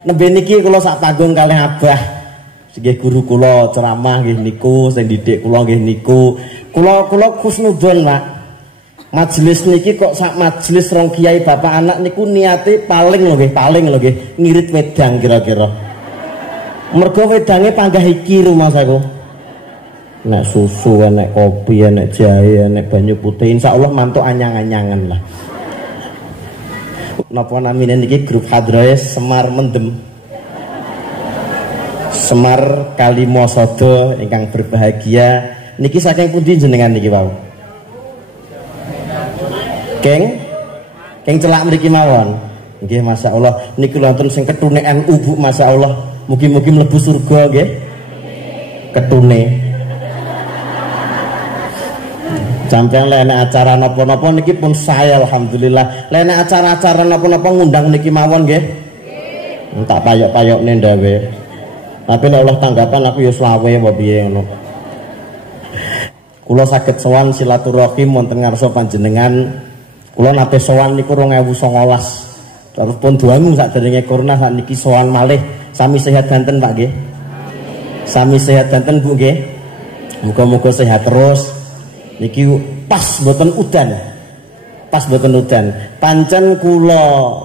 Nembe niki kula sak panggung kalih Abah. Nggih guru kula ceramah nggih niku, sing didik kula nggih niku. Kula kusnudon, Pak. Majelis niki kok sak majelis rong kiai bapak anak niku niate paling lho nggih, ngirit wedang kira-kira. Mergo wedange panggah iki rumah saku. Nek susu, nek kopi, nek jahe, nek banyu putih, insyaallah mantuk anyang-anyangan lah. Napa namine niki grup Hadrah Semar Mendem. Semar Kalimosada ingkang berbahagia. Niki saking pundi jenengan niki wau? Keng celak mriki mawon. Nggih masyaallah niku wonten sing ketune NU Bu masyaallah. Mugi-mugi mlebu surga nggih. Ketune. Sampeyan lek acara napa-napa niki pun saya alhamdulillah. Lek acara-acara napa-napa ngundang niki mawon nggih. Tak payok-payokne ndawe. Tapi nek Allah tanggapan aku ya slawe apa piye ngono. Kula saged sowan silaturahim wonten ngarsa panjenengan. Kula nate sowan niku 2019. Terus pun duangu sakderenge corona sakniki sowan malih. Sami sehat danten Pak nggih. Sami sehat danten Bu nggih. Muga-muga sehat terus. Niki pas mboten udan. Pas mboten udan. Pancen kula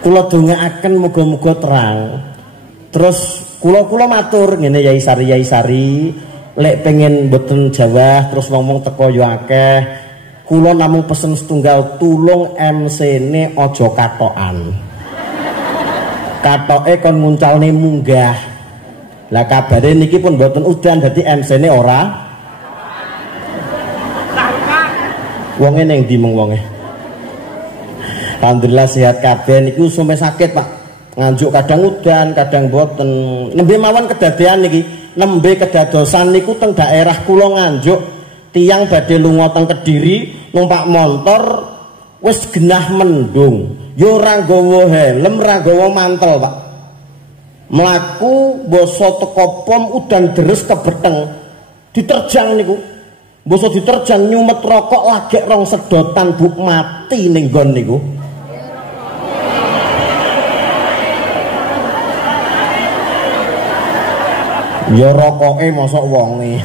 dongaaken muga-muga terang. Terus kula matur ngene Yai Sari, lek pengen mboten Jawa terus ngomong teko yo akeh. Kula namung pesen setunggal, tulung MC-ne aja katokan. Katoke kon nguncalne munggah. Lah kabare niki pun mboten udan dadi MC-ne ora. Wonge ning ndi mung wonge? Alhamdulillah sehat kabeh niku sampe sakit Pak. Nganjuk kadang udan, kadang boten. Nembe mawon kedadean niki, nembe kedadosan niku teng daerah kula Nganjuk, tiyang badhe lunga teng Kediri, numpak motor wis genah mendung. Yo ora nggawa helm, ora nggawa mantel, Pak. Mlaku boso teko pom udan deres kebeteng. Diterjang niku. Boso diterjang nyumet rokok lagek rong sedotan Bu mati ning nggon niku. Ya rokoke mosok wonge.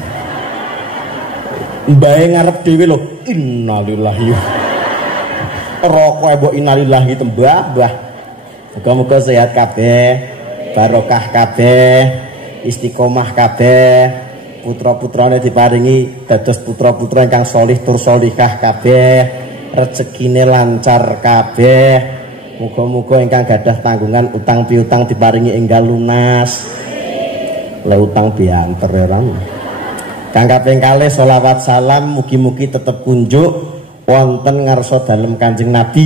Mbae ngarep dhewe lho, innalillahi. Rokoke mbok innalillahi tembah, Mbah. Muga-muga sehat kabeh, barokah kabeh, istiqomah kabeh, putra-putrane diparingi dados putra-putra ingkang sholih tur sholihah kabeh, rezekine lancar kabeh. Muga-muga ingkang gadah tanggungan utang piutang diparingi enggal lunas. Utang bianter ram. Kang kaping kalih sholawat salam mugi-mugi tetep kunjuk wonten ngarsa dalem Kanjeng Nabi.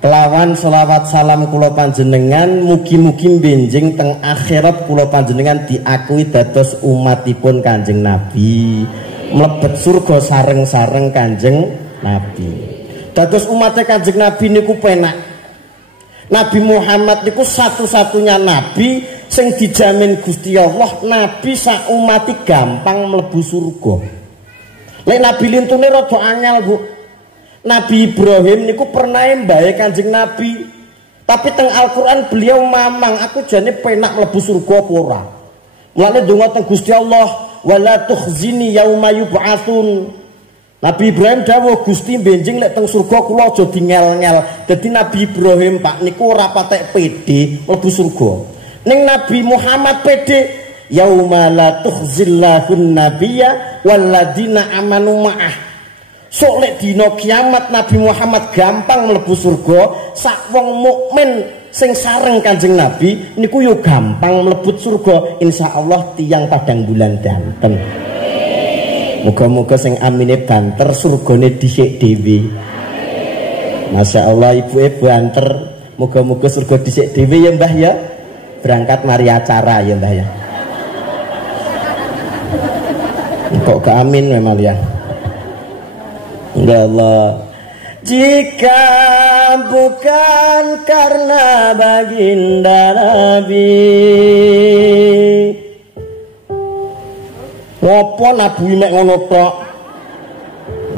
Kelawan sholawat salam kula panjenengan mugi-mugi benjing teng akhirat kula panjenengan diakui dados umatipun Kanjeng Nabi, mlebet surga sareng-sareng Kanjeng Nabi. Dados umatnya Kanjeng Nabi niku penak. Nabi Muhammad niku satu-satunya nabi sing dijamin Gusti Allah nabi sak umati gampang mlebu surga. Lek nabi lintune rada angel, Bu. Nabi Ibrahim niku pernah mbae Kanjeng Nabi. Tapi teng Al-Qur'an beliau mamang aku jane penak mlebu surga apa ora. Mulane donga teng Gusti Allah, wala tukhzini yauma yub'atsun. Nabi Ibrahim dawuh Gusti benjing lek teng surga kula aja dingel-ngel. Dadi Nabi Ibrahim Pak niku ora patek pede mlebu surga. Ning Nabi Muhammad pede, yauma la tukhzillahun nabiyya walladzina amanu ma'ah. Sok lek dina kiamat Nabi Muhammad gampang mlebu surga, sak wong mukmin sing sareng Kanjeng Nabi niku yo gampang mlebut surga insyaallah tiyang padang bulan danten. Moga-moga sing amine banter surgane dhisik dhewe. Masyaallah ibu-ibu banter, moga-moga surga dhisik dhewe ya Mbah ya. Berangkat mari acara ya Mbah ya. Kok gak amin memang ya. Ya Allah. Jika bukan karena baginda Nabi, ngopo nabi mek ngono tok.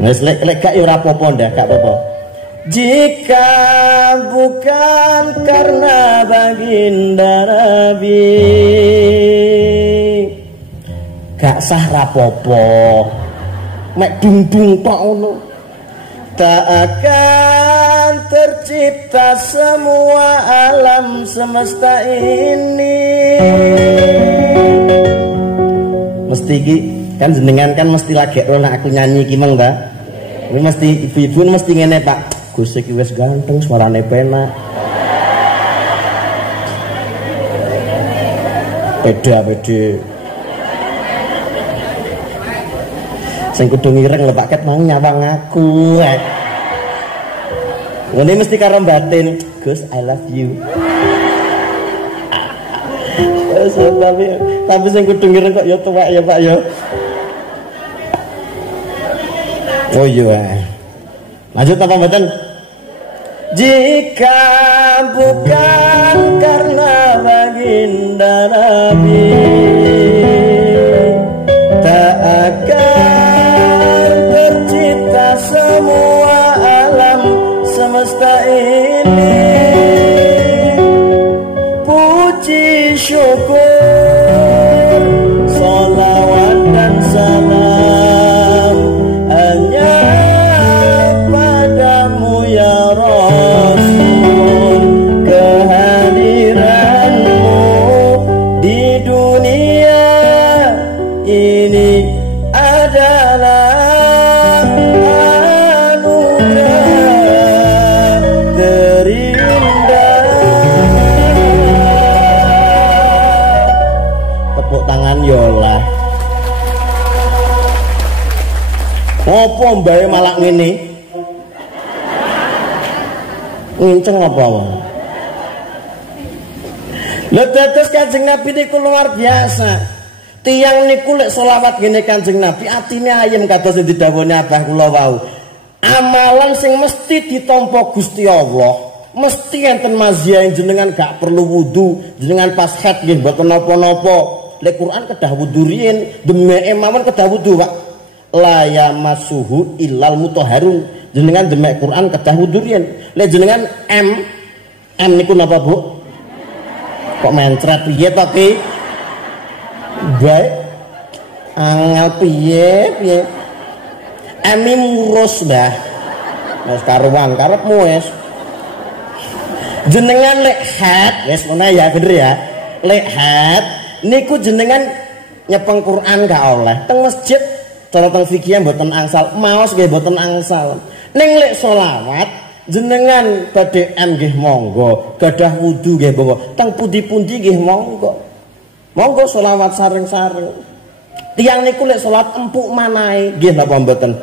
Wis lek gak ya ora apa-apa ndak, gak apa-apa. Jika bukan karena baginda Nabi, gak sah rapopo, mek dung-dung tok ngono. Tak akan tercipta semua alam semesta ini. Mesti ki kan jenengan kan mesti lagi ora aku nyanyi ki mong ta. Ini mesti ibu-ibu mesti ngene Pak. Gus iki wis ganteng, suarane penak. Pede. Sing kudu ngireng lho Pak Ket mau nyawang aku. Ngene mesti karo batin, Gus I love you. Tapi sing kudu ngireng kok ya tuwek ya Pak ya. Oh iya. Lanjut apa mboten? Jika bukan karena baginda Nabi, tak akan tercipta semua alam semesta ini. Puji syukur, salawat dan salam hanya padamu ya Rasul. Kehadiranmu di dunia ini adalah anugerah terindah. Tepuk tangan yolah. Apa mbae malah ngene? Nginceng apa wae? Lha dados Kanjeng Nabi niku luar biasa. Tiyang niku lek selawat ngene Kanjeng Nabi atine ayem kados sing didhawuhi Abah kula wau. Amalan sing mesti ditampa Gusti Allah, mesti enten mazia jenengan gak perlu wudu, jenengan pas haid nggih mboten napa-napa. Lek Quran kedah wudu riyin, demeke mawon kedah wudu, Pak. La yamassuhu illal mutahharun. Jenengan demek Quran kedah wudu riyin. Lek jenengan M niku napa, Bu? Kok mencret piye to ki? Baik. Angel piye? Emi murus dah. Wis karuan karepmu wis. Jenengan lek haid, wis ngono ya bener ya. Lek haid niku jenengan nyepeng Quran gak oleh. Teng masjid cara teng fikih mboten angsal, maos nggih mboten angsal. Ning lek selawat jenengan badhe nggih monggo, gadah wudu nggih monggo, teng pundi-pundi nggih monggo. Monggo selawat sareng-sareng. Tiyang niku lek salat empuk manahe nggih napa mboten?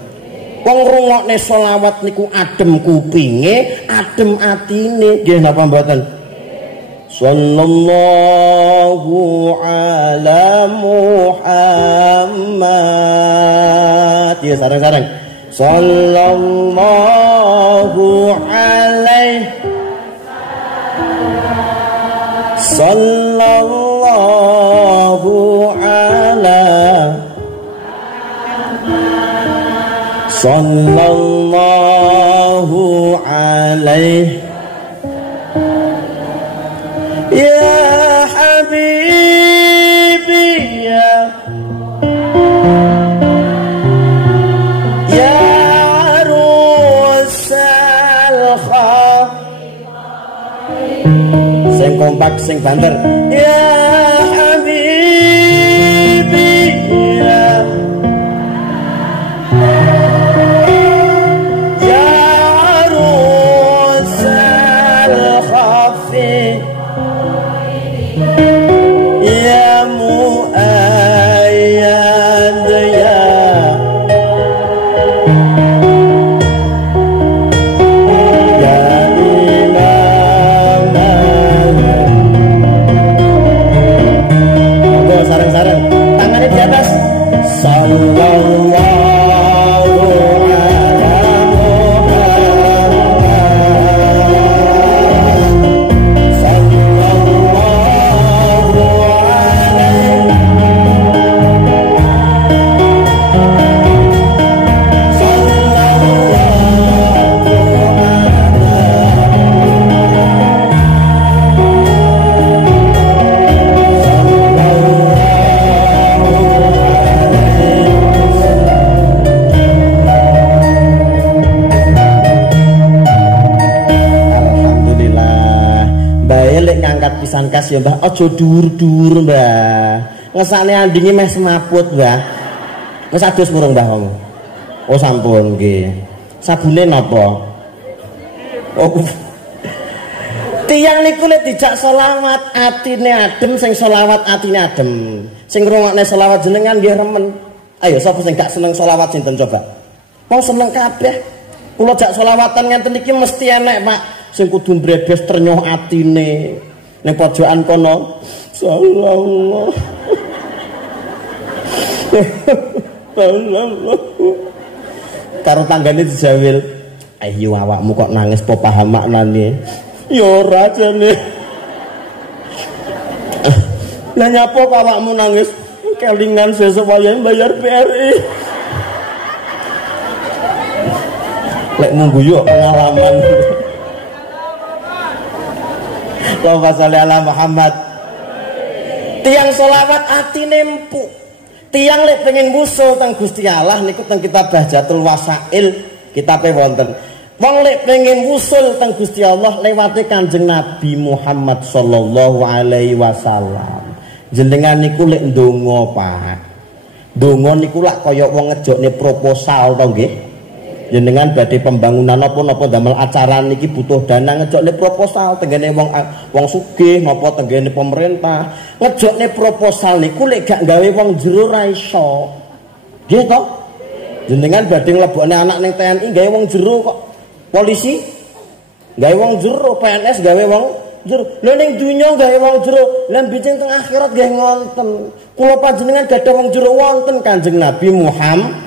Wong ngrungokne selawat niku adem kupinge, adem atine nggih napa mboten? Sallallahu ala Muhammad. Ya sareng-sareng. Sallallahu alaihi Sallallahu ala Sallallahu alaihi ya habibi ya rusal khair. Sing kompak sing banter ya habibi ya rusal khafi ya muayyad ya sareng-sareng tangannya di atas. Sallallahu ala Muhammad Sallallahu lek ngangkat pisan kas ya Mbah, aja dhuwur-dhuwur Mbah. Ngesane andinge meh semaput Mbah. Wis adus murung Mbah kamu. Oh sampun nggih. Sabune napa? Oh. Tiyang niku lek dijak selawat atine adem, sing selawat atine adem. Sing ngrungokne selawat jenengan nggih remen. Ayo sapa sing gak seneng selawat sinten coba? Wong seneng kabeh. Kula jak selawatan ngenten iki mesti enek, Pak. Sing kudu mbrebes ternyuh atine. Ning pojokan kono sallallahu. Sallallahu. Karo tanggane dijawil, "Ayo awakmu kok nangis po paham maknane?" Ya ora jane. Lah nyapa kok awakmu nangis? Kelingan sesuk wayahe bayar BRI. Lek mungguyu pengalaman. Allahumma sholli ala Muhammad. Tiang selawat atine empuk. Tiang lek pengen wusul teng Gusti Allah niku teng kitab Bahjatul Wasail kitabe wonten. Wong lek pengen wusul teng Gusti Allah lewate Kanjeng Nabi Muhammad sallallahu alaihi wasallam. Jenengan niku lek ndonga, Pak. Ndonga niku lak kaya wong ngejokne proposal to nggih. Jenengan badhe pembangunan napa-napa damel acara niki butuh dana ngejokne proposal tenggene wong sugih napa tenggene pemerintah. Ngejokne proposal niku lek gak gawe wong jero ra iso. Nggih to? Jenengan badhe nglebokne anak ning TNI gawe wong jero kok. Polisi gawe wong jero, PNS gawe wong jero. Lha ning donya gawe wong jero, lan bijing teng akhirat gawe ngonten. Kula panjenengan gadah wong jero wonten Kanjeng Nabi Muhammad.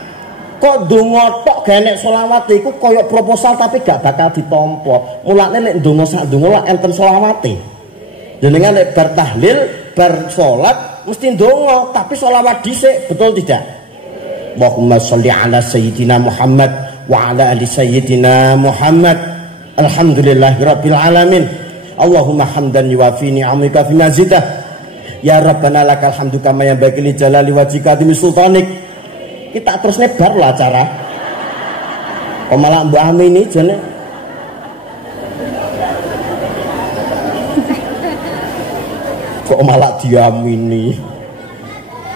Kok donga tok gak enek selawat iku koyok proposal tapi gak bakal ditampa. Mulane lek ndonga sak ndonga lak enten selawate. Jenengan lek bar tahlil, bar salat mesti ndonga tapi selawat dhisik, betul tidak? Allahumma sholli ala sayyidina Muhammad wa ala ali sayyidina Muhammad. Alhamdulillahirabbil alamin. Allahumma hamdan yuwafi ni'amika fi mazidah. Ya Rabbana lakal hamdu kama yanbaghi li jalali wajhika wa sultanik. Kita terus nebar lah acara. Kok malah Mbak Ami ini jane. Kok malah diamini.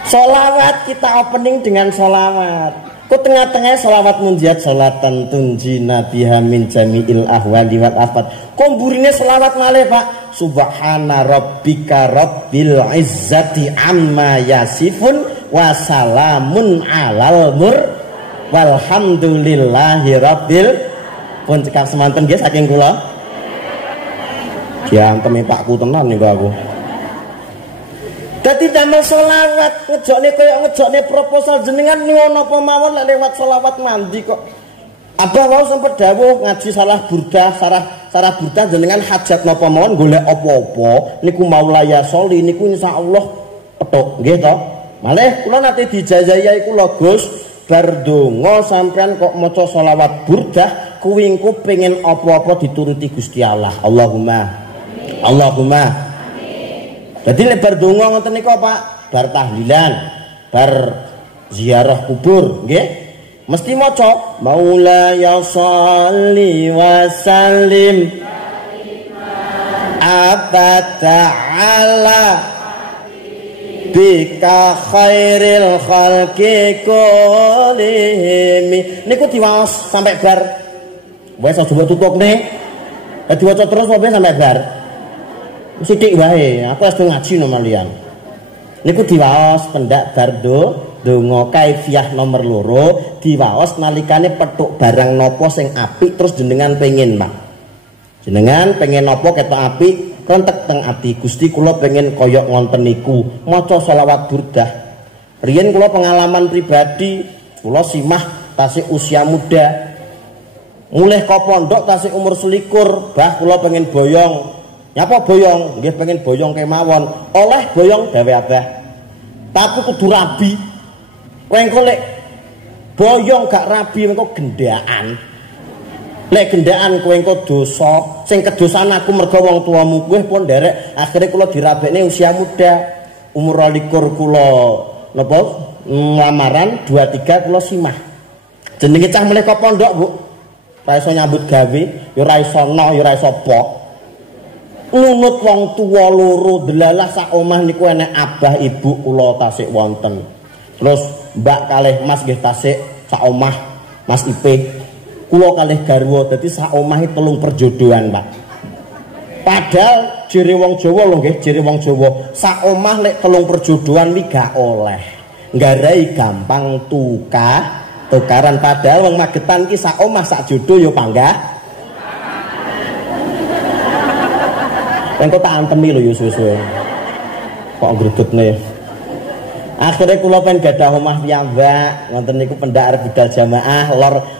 Sholawat kita opening dengan sholawat. Kok tengah-tengah sholawat munjiat sholatan tunjina biha min jami'il ahwali wal afat. Kok burine sholawat malih Pak. Subhana rabbika rabbil izzati amma yasifun wa salamun alal mur walhamdulillahi rabbil pun cekap semanten nggih saking kula. Diantem pakku tenan niku aku. Dadi damel selawat ngejokne kaya ngejokne proposal jenengan ngono apa mawon lewat selawat mandi kok. Abah wau sempet dawuh ngaji salah burdah, sarah burdah jenengan hajat napa mawon golek apa-apa niku maulaya sholli niku insyaallah petuk nggih to. Malih kula nate dijajahi kula Gus bar donga sampean kok maca selawat burdah kuwi engko pengen apa-apa dituruti Gusti Allah. Allahumma amin. Allahumma amin. Dadi nek bar donga ngoten niku Pak, bar tahlilan, bar ziarah kubur nggih. Mesti maca Maulaya sholli wa sallim abada ala bika khairil khalqi kullihim. Niku diwaos sampai bar. Wes aja tutuk ning. Diwaca terus wae sampai bar. Sithik wae, aku wis ngaji nomalian. Niku diwaos pendak bardo donga kaifiah nomor 2 diwaos nalikane petuk barang nopo sing apik terus jenengan pengen Pak. Jenengan pengen nopo ketok apik kontek teng ati Gusti kula pengen koyok ngonten niku maca selawat burdah. Riyen kula pengalaman pribadi kula simah tasih usia muda mulih ka pondok tasih umur 21 bah kula pengen boyong. Nyapa boyong? Nggih pengen boyong kemawon. Oleh boyong gawe Abah. Tapi kudu rabi. Kowe engko lek boyong gak rabi engko gendaan. Lek gendaan kowe engko dosa. Sing kedosan aku mergo wong tuamu kowe pun nderek. Akhire kula dirabekne usia muda. Umur 22 kula napa lamaran 23 kula simah. Jenenge cah mulih ka pondok, Bu. Ora iso nyambut gawe, ya ora iso no, ya ora iso pok. nunut wong tuwa loro delalah sak omah niku enek abah ibu kula tasik wonten. Terus mbak kalih mas nggih tasik sak omah Mas Ipe. Kula kalih garwa dadi sak omahe telung perjodohan, Pak. Padahal jere wong Jawa lho nggih, jere wong Jawa, sak omah lek telung perjodohan iki gak oleh. Nggarai gampang tukaran padahal wong Magetan ki sak omah sak jodoh ya panggah. Engko tak antemi lho ya suwe-suwe. Kok grudutne. Akhirnya kula pen gadah omah piyambak, ngoten niku pendak arep budal jamaah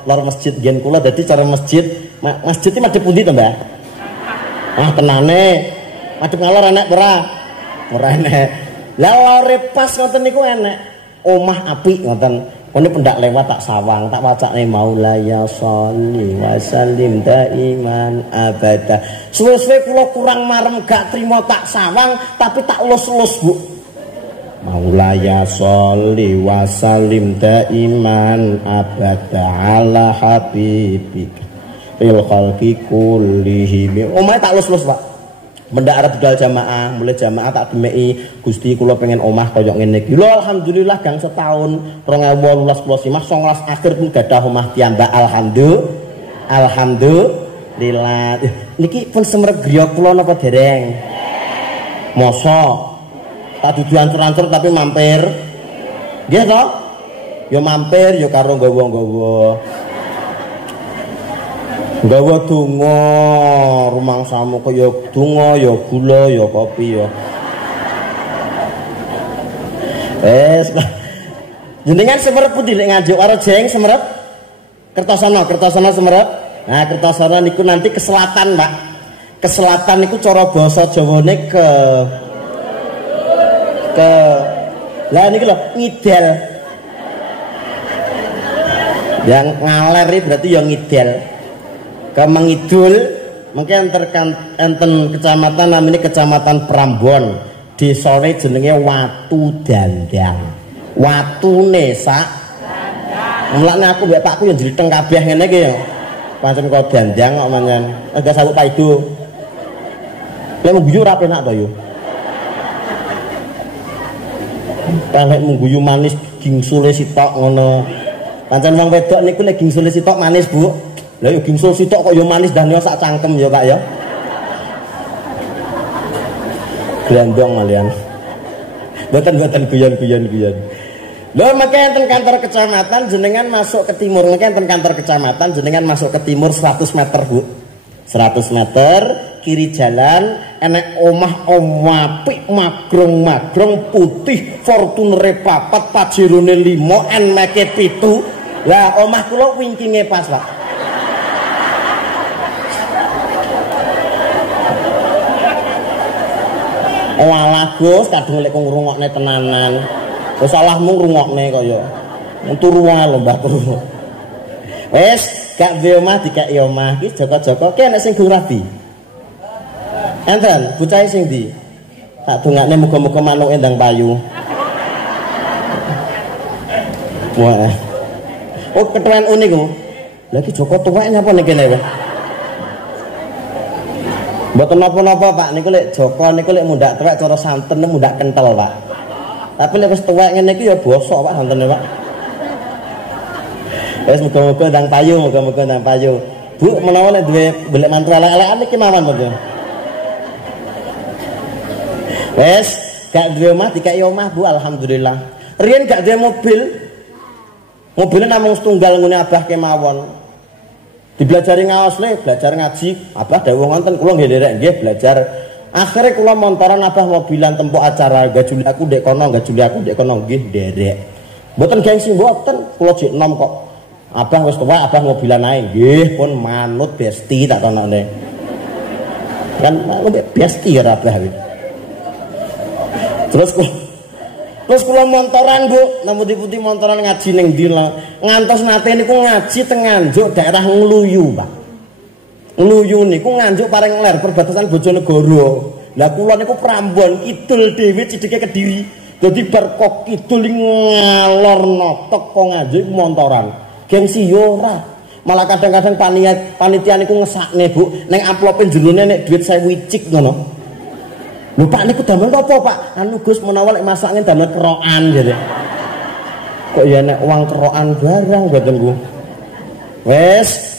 lor masjid ngen kula dadi cara masjid iki madhep pundi to, Mbah? Ah tenane. Madhep ngalor enek ora? Ora enek. Lah lore pas ngoten niku enek. Omah apik ngoten. Kene pendak lewat tak sawang, tak wacane maulaya sholli wa sallim daiman abada. Suwe-suwe kula kurang marem gak trimo tak sawang tapi tak lus-lus, Bu. Maulaya sholli wa sallim daiman abada ala habibika il khalqi kullihim. Omahe tak lus-lus, Pak. Mendak arep budal jamaah, mulai jamaah tak demeki Gusti kula pengen omah kaya ngene iki. Lho alhamdulillah gang setahun 2018 19 akhir pun gadah omah piyambak alhamdulillah. Niki pun semerep griya kula napa dereng? Mosok tak dudu ancur-ancur tapi mampir. Nggih to? Ya mampir ya karo nggawa-nggawa. Nggawa donga rumangsamu kaya donga ya gula ya kopi ya. Jenengan semerep pundi nek nganjuk karo jeng semerep? Kertosana semerep. Nah, Kertosana niku nanti ke selatan, Pak. Ke selatan niku cara basa Jawane ke lah ini lho ngidel. Yang ngaler berarti yang ngidel. Ke mengidul mungkin enten kecamatan namanya Kecamatan Prambon. Desane jenenge Watu Dandang. Watune sak mulane aku mbek pakku yang jriteng kabeh ngene iki ya. Pancen kok dandang kok manjen. Enggak sabuk paido. Lek mengguyu ora penak to yo. Kalek mengguyu manis gingsule sitok ngono. Pancen wong wedok niku nek gingsule sitok manis, Bu. Lah yo gingsul sitok kok yo manis dan yo sak cangkem yo, Pak ya. Glandong malian. Mboten guyon. Lho mengke enten kantor kecamatan jenengan masuk ke timur, mengke enten kantor kecamatan jenengan masuk ke timur 100 meter, Bu. 100 meter kiri jalan enek omah apik magrong putih Fortuner 4 Pajerone 5 NMK 7. Lah omah kula wingkinge pas, Pak. Walah Gus kadung lek ngrungokne tenanan. Wis salahmu ngrungokne kaya. Turu wae lho Mbah turu. Wis gak duwe omah dikeki omah iki Joko-Joko ki enek sing gung rabi. Enten bocahe sing ndi? Tak dongakne muga-muga manuke ndang payu. Wah. Oh ketuan uniku. Lah iki Joko tuwek nyapa ning kene wae. Mboten napa-napa Pak, niku lek Joko niku lek mundak tuwek cara santen mundak kental, Pak. Tapi lek wis tuwek ngene iki ya bosok Pak santene, Pak. Wis muga-muga ndang payu, Bu, menawa nek duwe golek mantra elek-elekan iki mawon mboten. Wis, gak duwe omah dikeki omah, Bu, alhamdulillah. Riyen gak duwe mobil. Mobilnya namung setunggal ngene abah kemawon. Dibelajari ngaos le, belajar ngaji, abah dawuh ngoten kula nggih nderek nggih belajar. Akhire kula montoran abah mobilan tempo acara, gajuli aku ndek kono nggih nderek. Mboten gengsi mboten, kula jek enom kok. Abah wis tuwa, abah mobilan ae nggih pun manut besti tak tonone. Kan manut besti ya abah iki. Terus kula montoran, Bu, nang putih-putih montoran ngaji ning ndi ngantos nate niku ngaji teng Nganjuk daerah Ngluyu, Pak. Ngluyu niku Nganjuk paring ler perbatasan Bojonegoro. Lah kula niku Prambon kidul dhewe cidheke Kediri. Dadi bar kok kidul ngalor notok kok Nganjuk montoran. Gengsi yo ora. Malah kadang-kadang panitia niku ngesakne, Bu, ning amplope jerone nek duit 1000 wicik ngono. Lho Pak niku damel apa Pak? Anu Gus menawa lek masakne damel kerokan gitu. Kok ya nek uang kerokan barang mboten ku. Wes,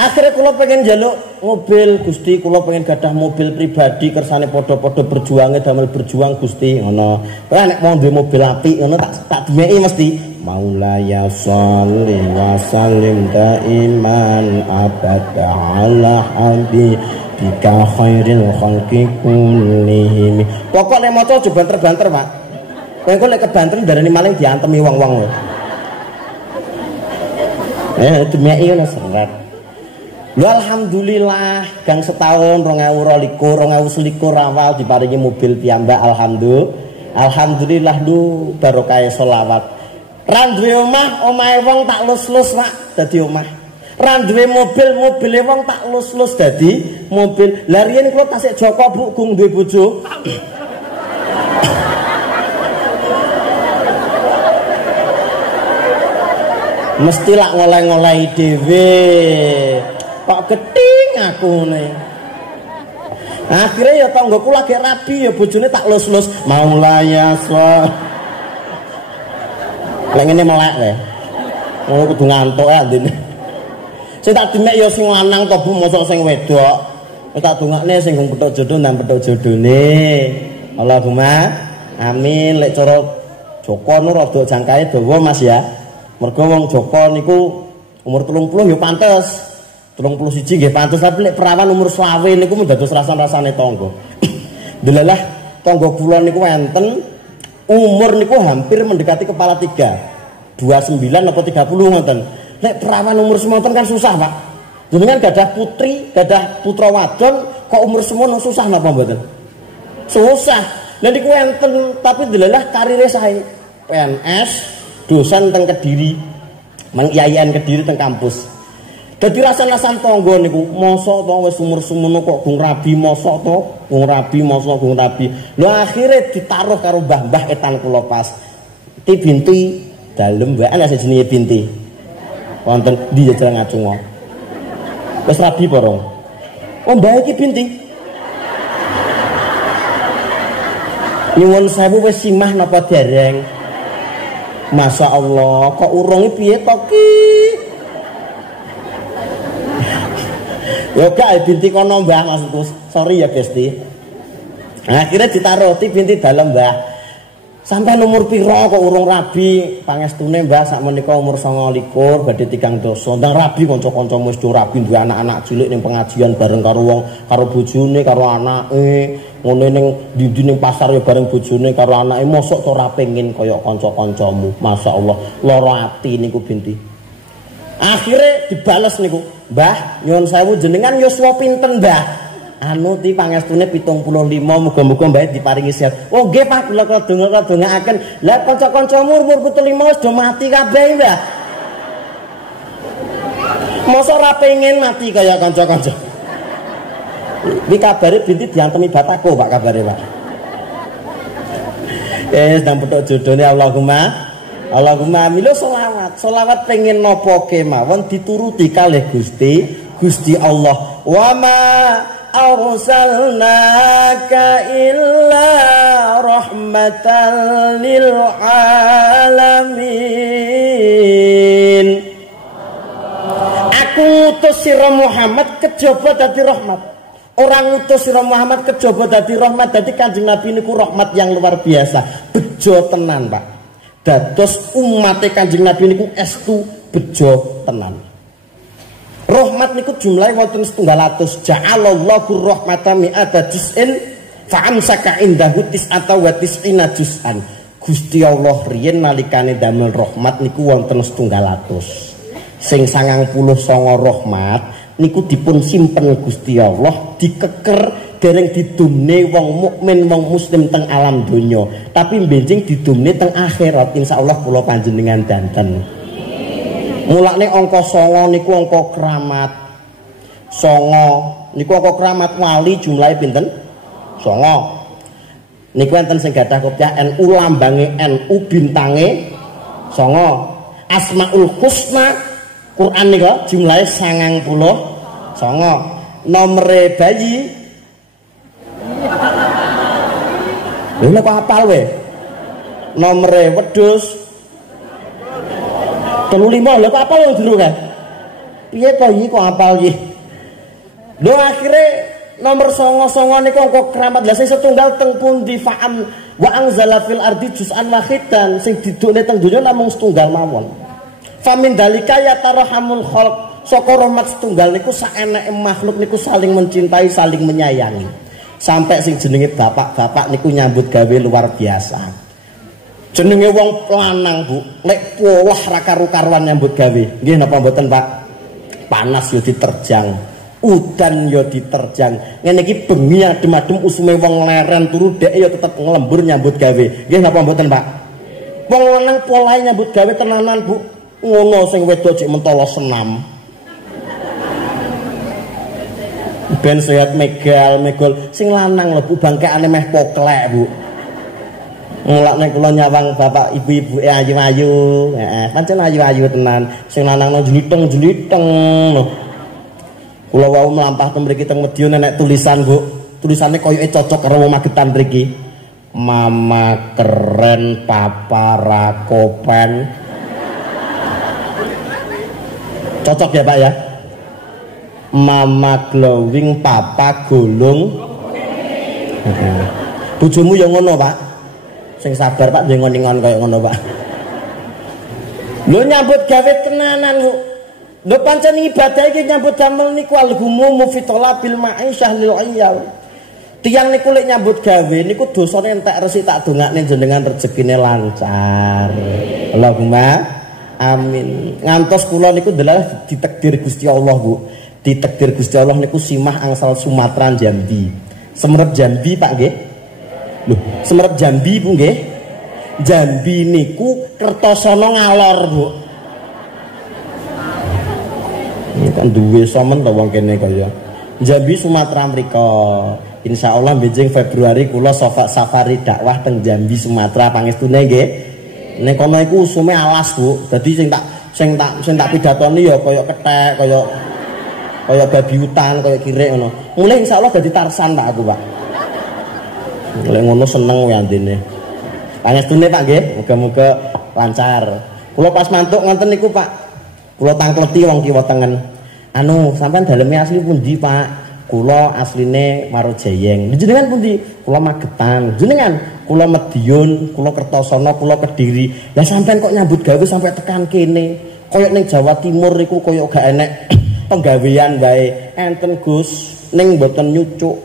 akhirnya kula pengen njaluk mobil Gusti, kula pengen gadah mobil pribadi kersane padha-padha berjuange damel berjuang Gusti ngono. Lah nek mau duwe mobil apik ngono tak dimeki mesti Maulaya sholli wa sallim daiman abada ala habibika khairil khalqi kullihim. Pokok nek maca aja banter-banter, Pak. Kowe kok lek kebanter darani maling diantemi wong-wong lho. Dimeki ngono seret. Lho alhamdulillah gang setahun 2022 2021 awal diparingi mobil piyambak alhamdulillah lu barokah selawat. Ra duwe omahe wong tak lus-lus Pak dadi omah. Ra duwe mobile wong tak lus-lus dadi mobil. Lah riyen kula tasik Joko Bu gung duwe bojo. Mesti lak ngoleh-ngolehi dhewe. Kok geting aku nih. Akhirnya ya tanggoku lagi rapi ya bojone tak lus-lus Maulaya sholli. Lek ngene melek wae. Oh kudu ngantuk ya ndene. Sing tak demek ya sing lanang to Bu, mosok sing wedok. Wis tak dongakne sing gong petuk jodoh nang petuk jodone. Allahumma amin. Lek cara Joko nu rada jangkae dawa Mas ya. Mergo wong Joko niku umur 30 ya pantes. 31 nggih pantes, tapi lek perawan umur 20 niku dados rasan-rasane tangga. Delalah tangga kula niku enten umur niku hampir mendekati kepala 3. 29 atau 30 ngoten. Lek perawan umur semonten kan susah, Pak. Jenengan gadah putri, gadah putra wadon kok umur semono susah napa mboten? Susah. Lha niku enten tapi delalah karire sae. PNS, dosen teng Kediri. Mang IAIN Kediri teng kampus. Dadi rasan-rasan tangga niku mosok to wis umur semono kok gung rabi mosok to, gung rabi mosok gung rabi. Lho akhire ditaruh karo mbah-mbah etan kula pas. Ti binti dalem wae ana jenenge binti. Wonten ndi jajaran ngacung. Wis rabi apa rong? Oh mbah iki binti. Nyuwun sewu wis simah napa dereng? Masya Allah, kok urunge piye to ki? Ya gak binti kono Mbah maksudku. Sorry ya Gusti. Akhirnya ditaruh ti binti dalem Mbah. Sampai umur piro kok urung rabi? Pangestune Mbah sakmenika umur 29 badhe 3 dosa. Ndang rabi kanca-kancamu wis do rabi duwe anak-anak cilik ning pengajian bareng karo wong, karo bojone, karo anake. Ngene ning ndi ning pasar ya bareng bojone karo anake. Mosok to ora pengin kaya kanca-kancamu. Masyaallah, lara ati niku binti. Akhirnya dibales niku, Mbah, nyuwun sewu jenengan yuswa pinten, Mbah? Anu ti pangestune 75, muga-muga Mbah diparingi sehat. Oh nggih Pak, kula kadonga-kadongaaken. Lah kanca-kancamu umur 75 wis do mati kabeh, Mbah. Mosok ora pengen mati kaya kanca-kanca. Iki kabare binti diantemi batako, Pak, kabare, Pak. Nang petuk jodone Allahumma amin. Selawat pengen nopo kemawon dituruti kalih Gusti Allah. Wa ma arsalnaka illa rahmatan lil alamin. Aku utus sira Muhammad kejaba dadi rahmat. Orang utus sira Muhammad kejaba dadi rahmat. Dadi Kanjeng Nabi niku rahmat yang luar biasa. Bejo tenan, Pak. Dados umat Kanjeng Nabi niku estu bejo tenan. Rahmat niku jumlahe wonten 700. Ja'alallahu rahmatan mi'ata juz'in fa'amsaka indahu tis'ata wa tis'ina juz'an. Gusti Allah riyen nalikane damel rahmat niku wonten 700. Sing 99 rahmat niku dipun simpen Gusti Allah, dikeker dereng didumne wong mukmin wong muslim teng alam donya, tapi benjing didumne teng akhirat. Insyaallah kula panjenengan danten. Mulane angka 9 niku angka keramat. 9 niku angka keramat wali jumlahe pinten? 9. Niku enten sing gadah kopiah NU lambange NU bintange 9. Asmaul Husna Quran nika jumlahe 99. Nomere bayi lha kok hafal we? Nomere wedhus 35. Lha kok hafal wong jero kan? Piye kok iki kok hafal iki? Lho akhire nomor 99 niku angka keramat. Lah sing setunggal teng pundi fa'am wa anzala fil ardi juz'an wahidan sing didukne teng donya namung setunggal mawon. Famin dalika ya tarahamul khalq. Saka rahmat setunggal niku saeneke makhluk niku saling mencintai, saling menyayangi. Sampai sing jenenge bapak-bapak niku nyambut gawe luar biasa. Jenenge wong lanang, Bu, lek polah ra karu-karuan nyambut gawe. Nggih napa mboten, Pak? Panas yo diterjang, udan yo diterjang. Ngene iki bengi adem-adem usume wong leren turu dhek yo tetep nglembur nyambut gawe. Nggih napa mboten, Pak? Wong lanang polahe nyambut gawe tenanan, Bu. Ngono sing wedok cek mentolo senam. Ben sehat megol sing lanang lho Bu bangkeane meh poklek Bu. Ngelakne kula nyawang bapak ibu-ibu ayu-ayu, heeh, pancen ayu-ayu tenan. Sing lanang nang jliteng lho. Kula wau mlampah teng mriki teng Medion nek tulisan Bu. Tulisane koyoke cocok karo wong Magetan mriki. Mama keren, papa rakopen. Cocok ya Pak ya? Mama glowing, papa gulung. Bojomu ya ngono, Pak. Sing sabar, Pak, njengon-njengon kaya ngono, Pak. Lho nyambut gawe tenanan, Bu. Lho pancen ibadah iki nyambut damel niku al-gumumu fi talabil ma'isyah lil iyal. Tiyang niku lek nyambut gawe niku dosane entek resi tak dongakne jenengan rezekine lancar. Allahumma amin. Ngantos kula niku ndelok ditakdir Gusti Allah, Bu. Ditakdir Gusti Allah niku simah angsal Sumatera Jambi. Semerep Jambi Pak nggih. Lho, semerep Jambi Bu nggih. Jambi niku Kertosono ngalor, Bu. Ini kan duwe somen to wong kene kaya. Jambi Sumatera mriko. Insyaallah benjing Februari kula safari dakwah teng Jambi Sumatera pangestune nggih. Nek kono iku usume alas, Bu. Dadi sing tak pidatoni ya kaya kethek, kaya babi hutan, kaya kirek ngono. Mulai insyaallah dadi Tarsan Pak aku, Pak. Lek ngono seneng kuwi andene. Pangestune Pak nggih, muga-muga lancar. Kula pas mantuk ngoten niku, Pak. Kula tangkleti wong kiwa tengen. Anu, sampean daleme asli pundi, Pak? Kula asline Marojayeng. Jenengan pundi? Kula Magetan. Jenengan kula Medion, kula Kertosono, kula Kediri. Lah sampean kok nyambut gawe sampai tekan kene? Kaya ning Jawa Timur iku kaya gak enek penggawean wae. Enten Gus, ning mboten nyucuk.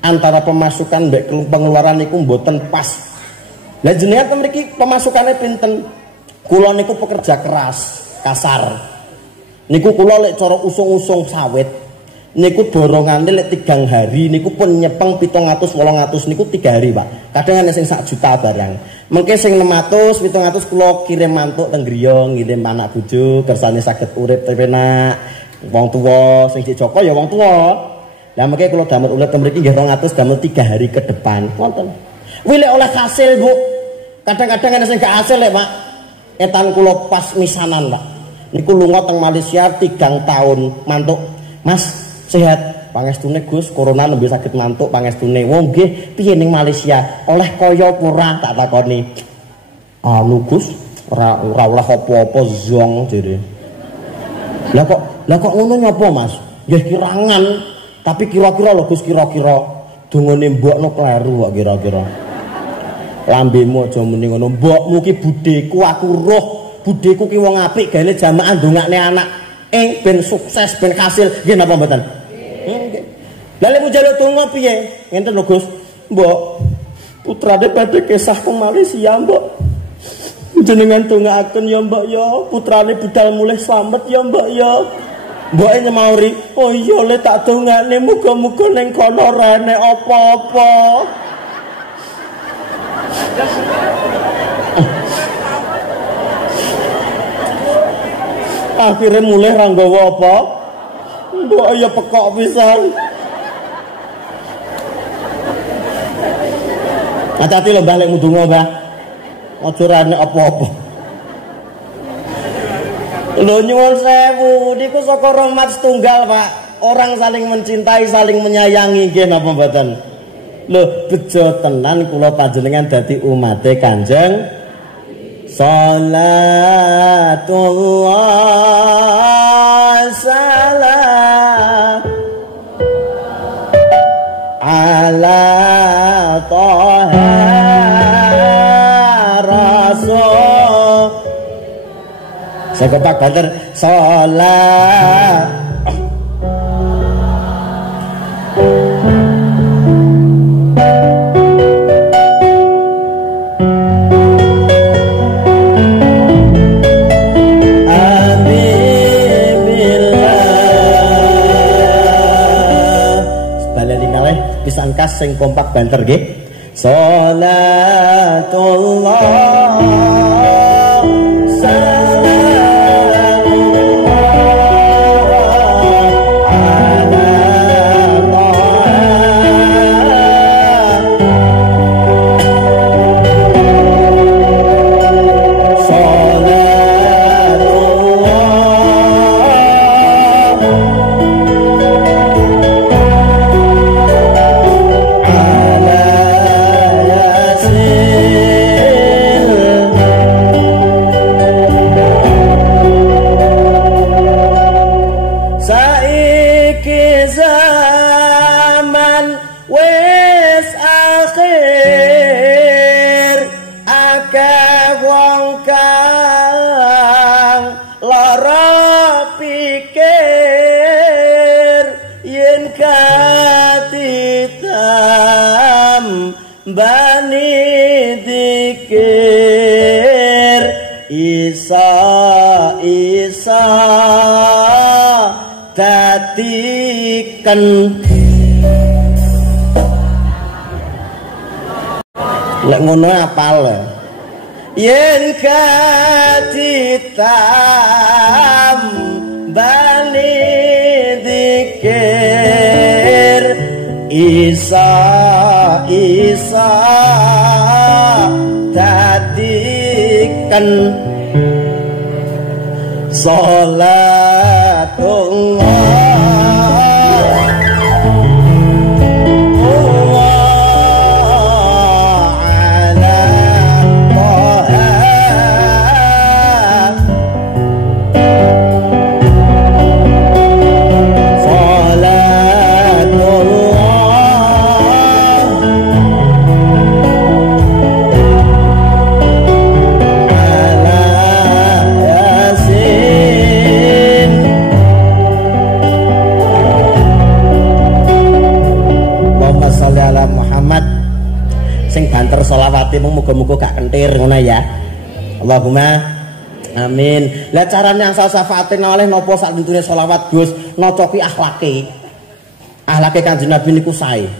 Antara pemasukan mbek pengeluaran niku mboten pas. Lah jenengan mriki pemasukane pinten? Kula niku pekerja keras, kasar. Niku kula lek cara usung-usung sawit niku dorongane lek 3 hari niku pun nyepeng 700 800 niku 3 hari Pak. Kadang ana sing 1 juta barang. Mengke sing 600 700 kula kirim mantuk teng griya ngirim anak bojo kersane saged urip tepenak. Wong tuwa sing Joko ya wong tuwa. Lah mengke kula damel urip teng mriki nggih 200 damel 3 hari ke depan. Wonten. Kuwi lek oleh hasil Bu. Kadang-kadang ana sing gak hasil lek Pak. Etan kula pas misanan Pak. Niku lunga teng Malaysia 3 tahun mantuk. Mas sehat pangestune Gus, corona nembe sakit mantuk pangestune. Wong nggih piye ning Malaysia? Oleh kaya ora tak takoni. Anu Gus, ora oleh apa-apa zong jere. Lah kok ngono nyapa Mas? Nggih kirangan, tapi kira-kira lho Gus kira-kira dongane mbokno kleru kok kira-kira. Lambemu aja muni ngono. Mbokmu ki budheku aku roh. Budheku ki wong apik gawe jamaah ndongakne anak. Ben sukses ben hasil. Nggih napa mboten? Nggih. Lah lek njaluk donga piye? Ngenten lho Gus. Mbok putrane badhe kesah ke Malaysia, Mbok. Jenengan dongaaken ya, Mbok ya. Putrane budal mulih slamet ya, Mbok ya. Mboke nyemauri, "Oh iya le tak dongane muga-muga ning kono rene apa-apa." Akhirnya mulai ranggawa apa? Mbok ya pekok pisan. Hati-hati lho Mbah lek ndonga, Mbah. Aja rene apa-apa. Lho nyuwun sewu niku saka rahmat setunggal Pak. Orang saling mencintai, saling menyayangi nggih napa mboten? Lho bejo tenan kula panjenengan dadi umate Kanjeng Salatullah salam ala Taha Rasul. Saya kepak banter salat pisan kas sing kompak banter nggih. Salatullah bani dikir Isa dadiken lek ngono apal yen kaditam bani dikir Isa dadiken salatullah ala Taha sing banter sholawate muga-muga gak kentir ngono ya. Allahumma amin. Lah carane asal syafaate oleh napa sak tuntune sholawat Gus naca ki akhlake. Akhlake Kanjeng Nabi niku sae.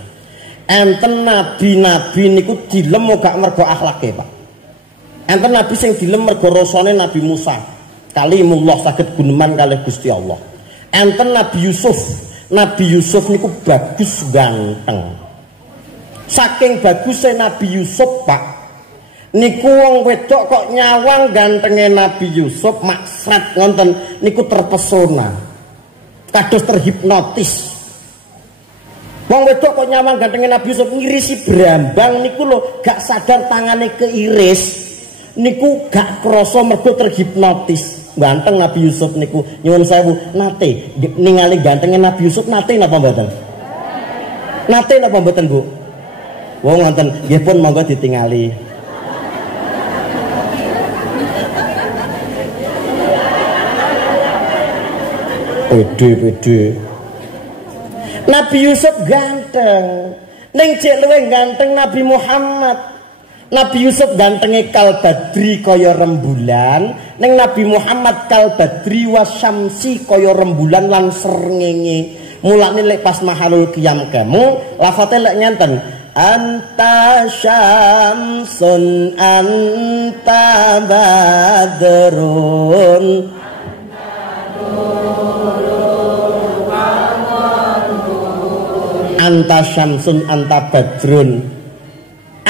Enten nabi-nabi niku dilem gak mergo akhlake, Pak. Enten nabi sing dilem mergo rasane Nabi Musa. Kalimullah saged guneman kalih Gusti Allah. Enten Nabi Yusuf. Nabi Yusuf niku bagus ganteng. Saking bagusnya Nabi Yusuf Pak niku wong wedok kok nyawang gantenge Nabi Yusuf maksrat ngonten niku terpesona kados terhipnotis. Wong wedok kok nyawang gantenge Nabi Yusuf ngirisi brambang niku lho gak sadar tangane keiris niku gak krasa mergo terhipnotis. Ganteng Nabi Yusuf niku nyuwun sewu nate ningali gantenge Nabi Yusuf nate napa mboten? Nate napa mboten Bu? Wong wonten nggih pun monggo ditingali. Pede. Nabi Yusuf ganteng. Ning jek luwih ganteng Nabi Muhammad. Nabi Yusuf gantenge kal badri kaya rembulan, ning Nabi Muhammad kal badri wasyamsi kaya rembulan lan srengenge. Mulane lek pas mahalul qiyam kamu lafate lek ngenten anta syamsun anta badrun anta syamsun anta badrun.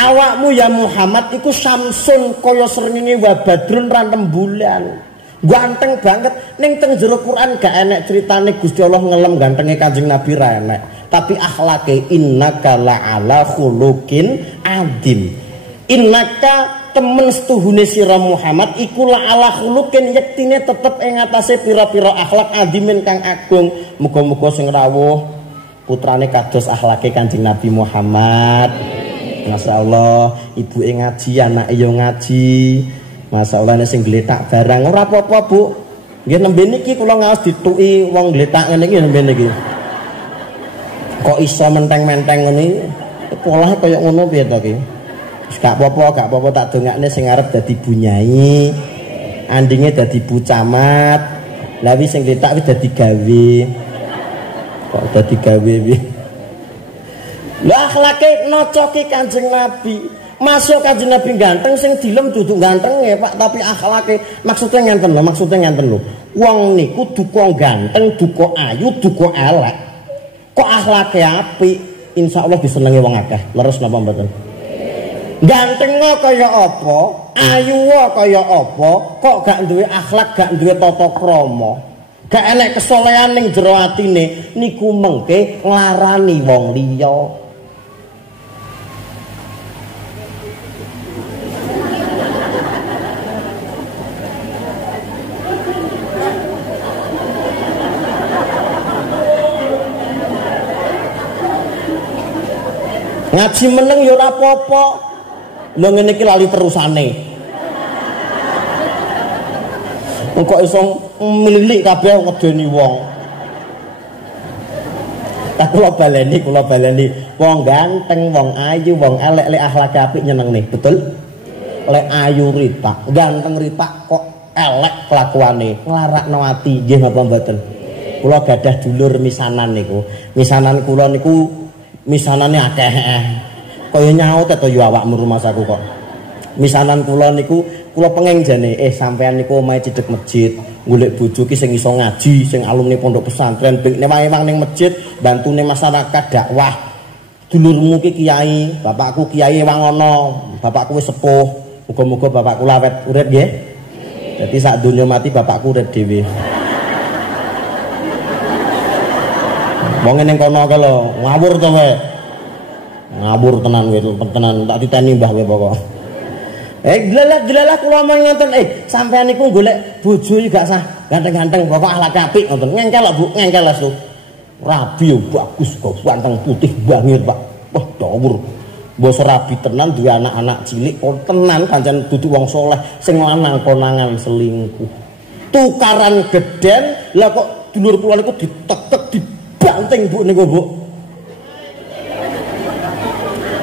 Awakmu ya Muhammad iku syamsun kaya srengenge wa badrun lan rembulan. Ganteng banget. Ning teng jero Quran gak enek ceritane Gusti Allah ngelem gantenge Kanjeng Nabi ra enek. Tapi akhlake innaka la'ala khuluqin adzim. Innaka temen setuhune sira Muhammad iku la'ala khuluqin yektine tetep ing atase pira-pira akhlak adzimin kang agung. Muga-muga sing rawuh putrane kados akhlake Kanjeng Nabi Muhammad. Masyaallah, ibuke ngaji, anake yo ngaji. Masyaallah nek sing gletak barang ora apa-apa, Bu. Nggih nembe niki kula ngaos dituki wong gletak ngene iki nembe niki. Kok iso menteng-menteng ngene polahe kaya ngono piye to iki? Wis gak apa-apa tak dongakne sing arep dadi bunyai. Andinge dadi bu camat. Lah wis sing gletak wis dadi gawe. Kok dadi gawe piye? Lah akhlake nocoki Kanjeng Nabi. Masuk Kanjeng Nabi ganteng sing dilem duduk gantenge Pak, tapi akhlake maksudnya ngenten lho. Wong niku duka ganteng, duka ayu, duka elek. Kok akhlake apik, insyaallah disenengi wong akeh. Leres napa mboten? Ganteng kaya apa, ayu kaya apa, kok gak duwe akhlak, gak duwe tata krama. Gak enek kesolehan ning jero atine niku mengke nglarani wong liya. Ngaji meneng ya ora apa-apa. Lho ngene iki lali terusane. Engko iso mililik kabeh ngedeni wong. Tak kula baleni. Wong ganteng, wong ayu, wong elek lek akhlak apik nyenengne, betul? Lek ayu ripak, ganteng ripak kok elek kelakuane, nglarakno ati. Nggih napa mboten? Kula gadah dulur misanan niku. Misanan kula niku misanane akeh. Kaya nyaut to ya awakmu rumah saku kok. Misanan kula niku kula penging jane sampean niku omahe cedhek masjid, golek bojo ki sing iso ngaji, sing alumni pondok pesantren, ben ewang ning masjid, bantune masyarakat dakwah. Dulurmu ki kiai, bapakku kiai Wangono, bapakku wis sepuh. Muga-muga bapakku lawet urip nggih. Dadi sak donya mati bapakku urip dhewe. Wong ning kono ka lho, ngawur to kowe. Ngawur tenan kowe, tenan tak diteni mbah kowe pokok. Delalah kula omong ngoten, sampean niku golek bojo gak sah ganteng-ganteng, pokok akhlak apik ngoten. Ngengkel lho Bu, ngengkel lesu. Rabi yo bagus kok, ganteng putih banget, Pak. Wah, dawur. Mbok rabi tenan duwe anak-anak cilik, kok tenan pancen dudu wong saleh sing lanang konangan selingkuh. Tukaran geden, lah kok dulur kula niku ditekek dibanting Bu niku, Bu.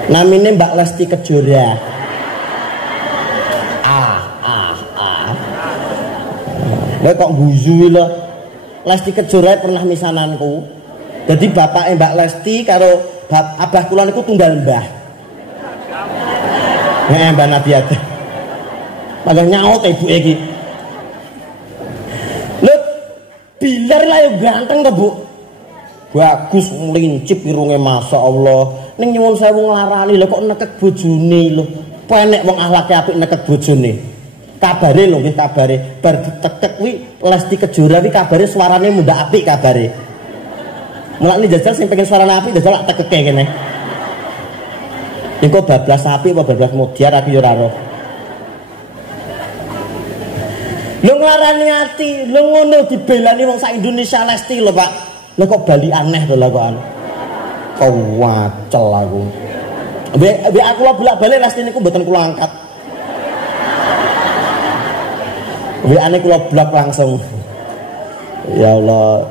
Namine Mbak Lesti Kejora. Lha kok guyu lho. Lesti Kejora pernah misananku. Jadi bapake Mbak Lesti karo abah kula niku tunggal mbah. Mbah Nabi Adam. Malah nyaut ibuke iki. Lho, biler lah yo ganteng to, Bu. Bagus mlincip irunge masyaallah. Ning nyuwun sewu nglarani lho kok nekek bojone lho. Penek wong akhlake apik nekek bojone. Kabare lho nggih kabare bar ditekek kuwi Lesti Kejora kuwi kabare suarane mundak apik kabare. Mulane jajal sing pengen suarane apik jajal tak tekeke kene. Engko bablas apik apa bablas modiar aku ya ora ro. Lho nglarani ati, lho ngono dibelani wong sak Indonesia Lesti lho Pak. Lho kok bali aneh to lho kok. Kewacel aku. Mbek aku lho bolak-balik Lesti niku mboten kula angkat. WA-ne kula blok langsung. Ya Allah.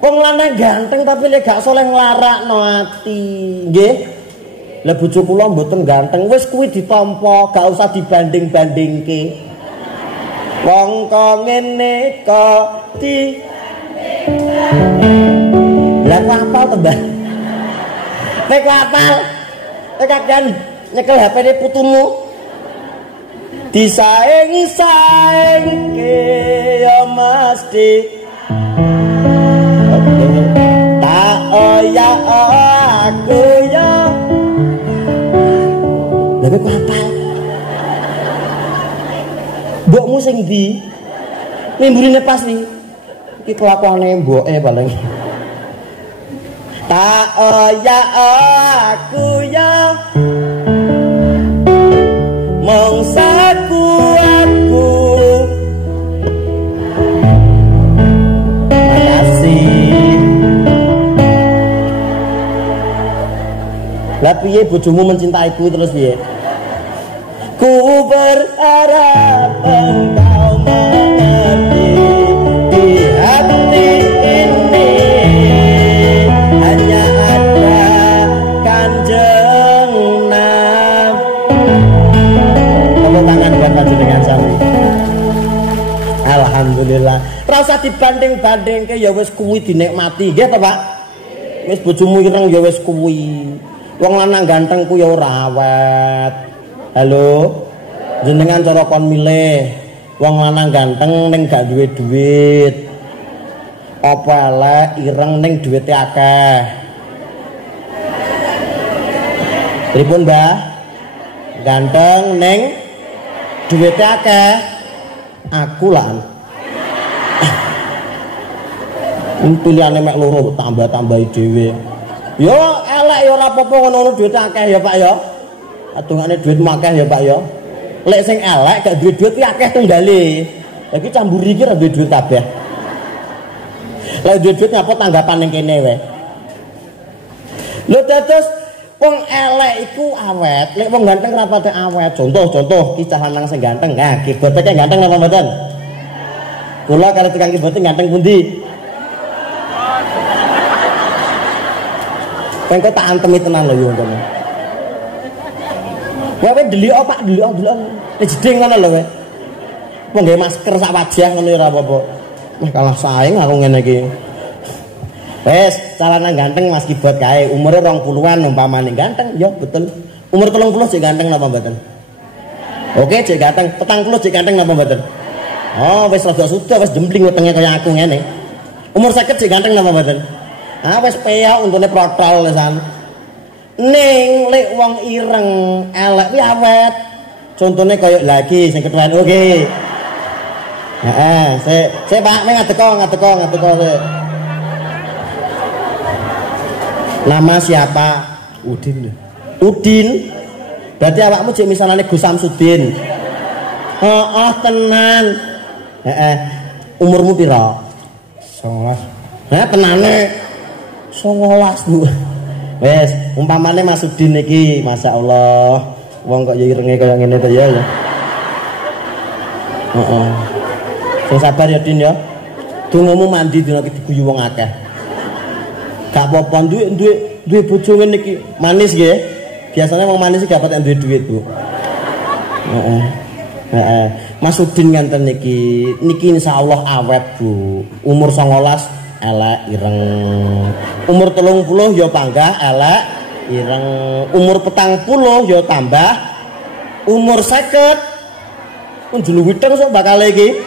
Wong lanang ganteng tapi lek gak soleh nglarakno ati. Nggih. Lah bojo kula mboten ganteng, wis kuwi ditampa, gak usah dibanding-bandingke. Wong kok ngene kok di lah apal to, Mbah? Nek apal. Nek kan nyekel HP-ne putumu. Disaing-saingke ya mesti tak oya aku ya lha kok apal mbokmu sing ndi Mimburine pas nih. Iki kelakuane mboke paling. Tak ya aku ya mongsaku aku. Makasih. Lah piye bojomu mencintaiku terus piye? Ku berharap engkau mengerti di hati ini hanya ada Kanjeng Nabi. Tepuk tangan buat panjenengan sami. Alhamdulillah. Rasa dibanding-banding ke ya wis kuwi dinikmati nggih to Pak? Wis bojomu ireng ya wis kuwi. Wong lanang ganteng ku ya ora awet. Halo. Jenengan cara kon milih wong lanang ganteng ning gak duwe duit. Apa elek ireng ning duwite akeh. Pripun, Mbah? Ganteng ning duwite akeh. Aku lah. Pilihane mek loro tambah-tambahi dhewe. Yo elek ya ora apa-apa ngono duwite akeh ya Pak ya. Adungane duitmu akeh ya Pak ya. Lek sing elek gak duwe duit ki akeh tunggale. Lagi camburi iki ora duwe duit kabeh. Lek duwe duit ngapa tanggapan ning kene wae. Lho dados wong elek iku awet, lek wong ganteng ora pate awet. Contoh kisah lanang sing ganteng. Nah, kibote ganteng apa mboten? Kula karo tukang kibote ganteng pundi? Kan kok tak antemi tenan lho yo ngono. Wae delik Pak, delik. Nek jeding ngono lho wae. Wong gawe masker sak wajah ngono ora apa-apa. Wah kalah saing aku ngene iki. Wes, calana ganteng Mas Kibot kae, umure 20-an umpamane ganteng, ya betul. Umur 30 cek ganteng napa mboten? Oke, cek ganteng, 40 cek ganteng napa mboten? Oh, wis rada sudah wis jembling wetenge kaya aku ngene. Umur 50 cek ganteng napa mboten? Ah wis peya untune protol lesan. Ning lek wong ireng elek kuwi awet. Contone kaya lagi sing ketuan oke. Heeh, sik Pak, ngadeko sik. Nama siapa? Udin. Udin? Berarti awakmu cek misalnya Gus Samsudin. Oh, tenan. Umurmu pira? 19. Tenane 19, Bu. Wes, umpamane Mas Udin iki, masyaallah. Wong kok ya irenge kaya ngene to ya. Heeh. Sing sabar ya Din ya. Dongamu mandi dina iki diguyu wong akeh. Gak apa-apa duwe bojo ngene iki manis nggih. Biasanya wong manis iki dapat duwe duit, Bu. Heeh. Mas Udin ngenten niki insyaallah awet, Bu. Umur 19 elek ireng. Umur 30 ya panggah elek ireng. Umur 40 ya tambah. Umur 50 pun juluwiteng sok bakal iki.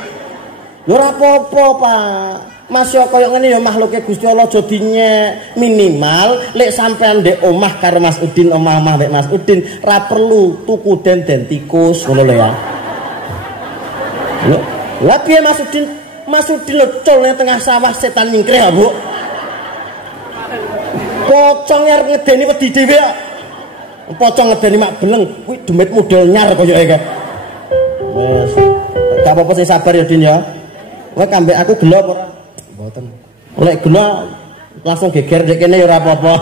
Lho ora apa-apa, Pak. Mas yo koyo ngene ya makhluke Gusti Allah jadinya minimal lek sampean ndek omah karo Mas Udin, omah-omah mek Mas Udin ra perlu tuku den tikus ngono lho ya. Lho, lha piye Mas Udin? Mas Udin lecol nang tengah sawah setan nyingkrih ya, Bu. Pocong arep ngedeni wedi dhewe kok. Pocong ngedeni mak beleng, kuwi demit model nyar koyo iki. Wes. Gak apa-apa sing sabar ya Din ya. Kowe kambek aku gelo apa? Mboten. Lek gelo langsung geger ndek kene ya ora apa-apa.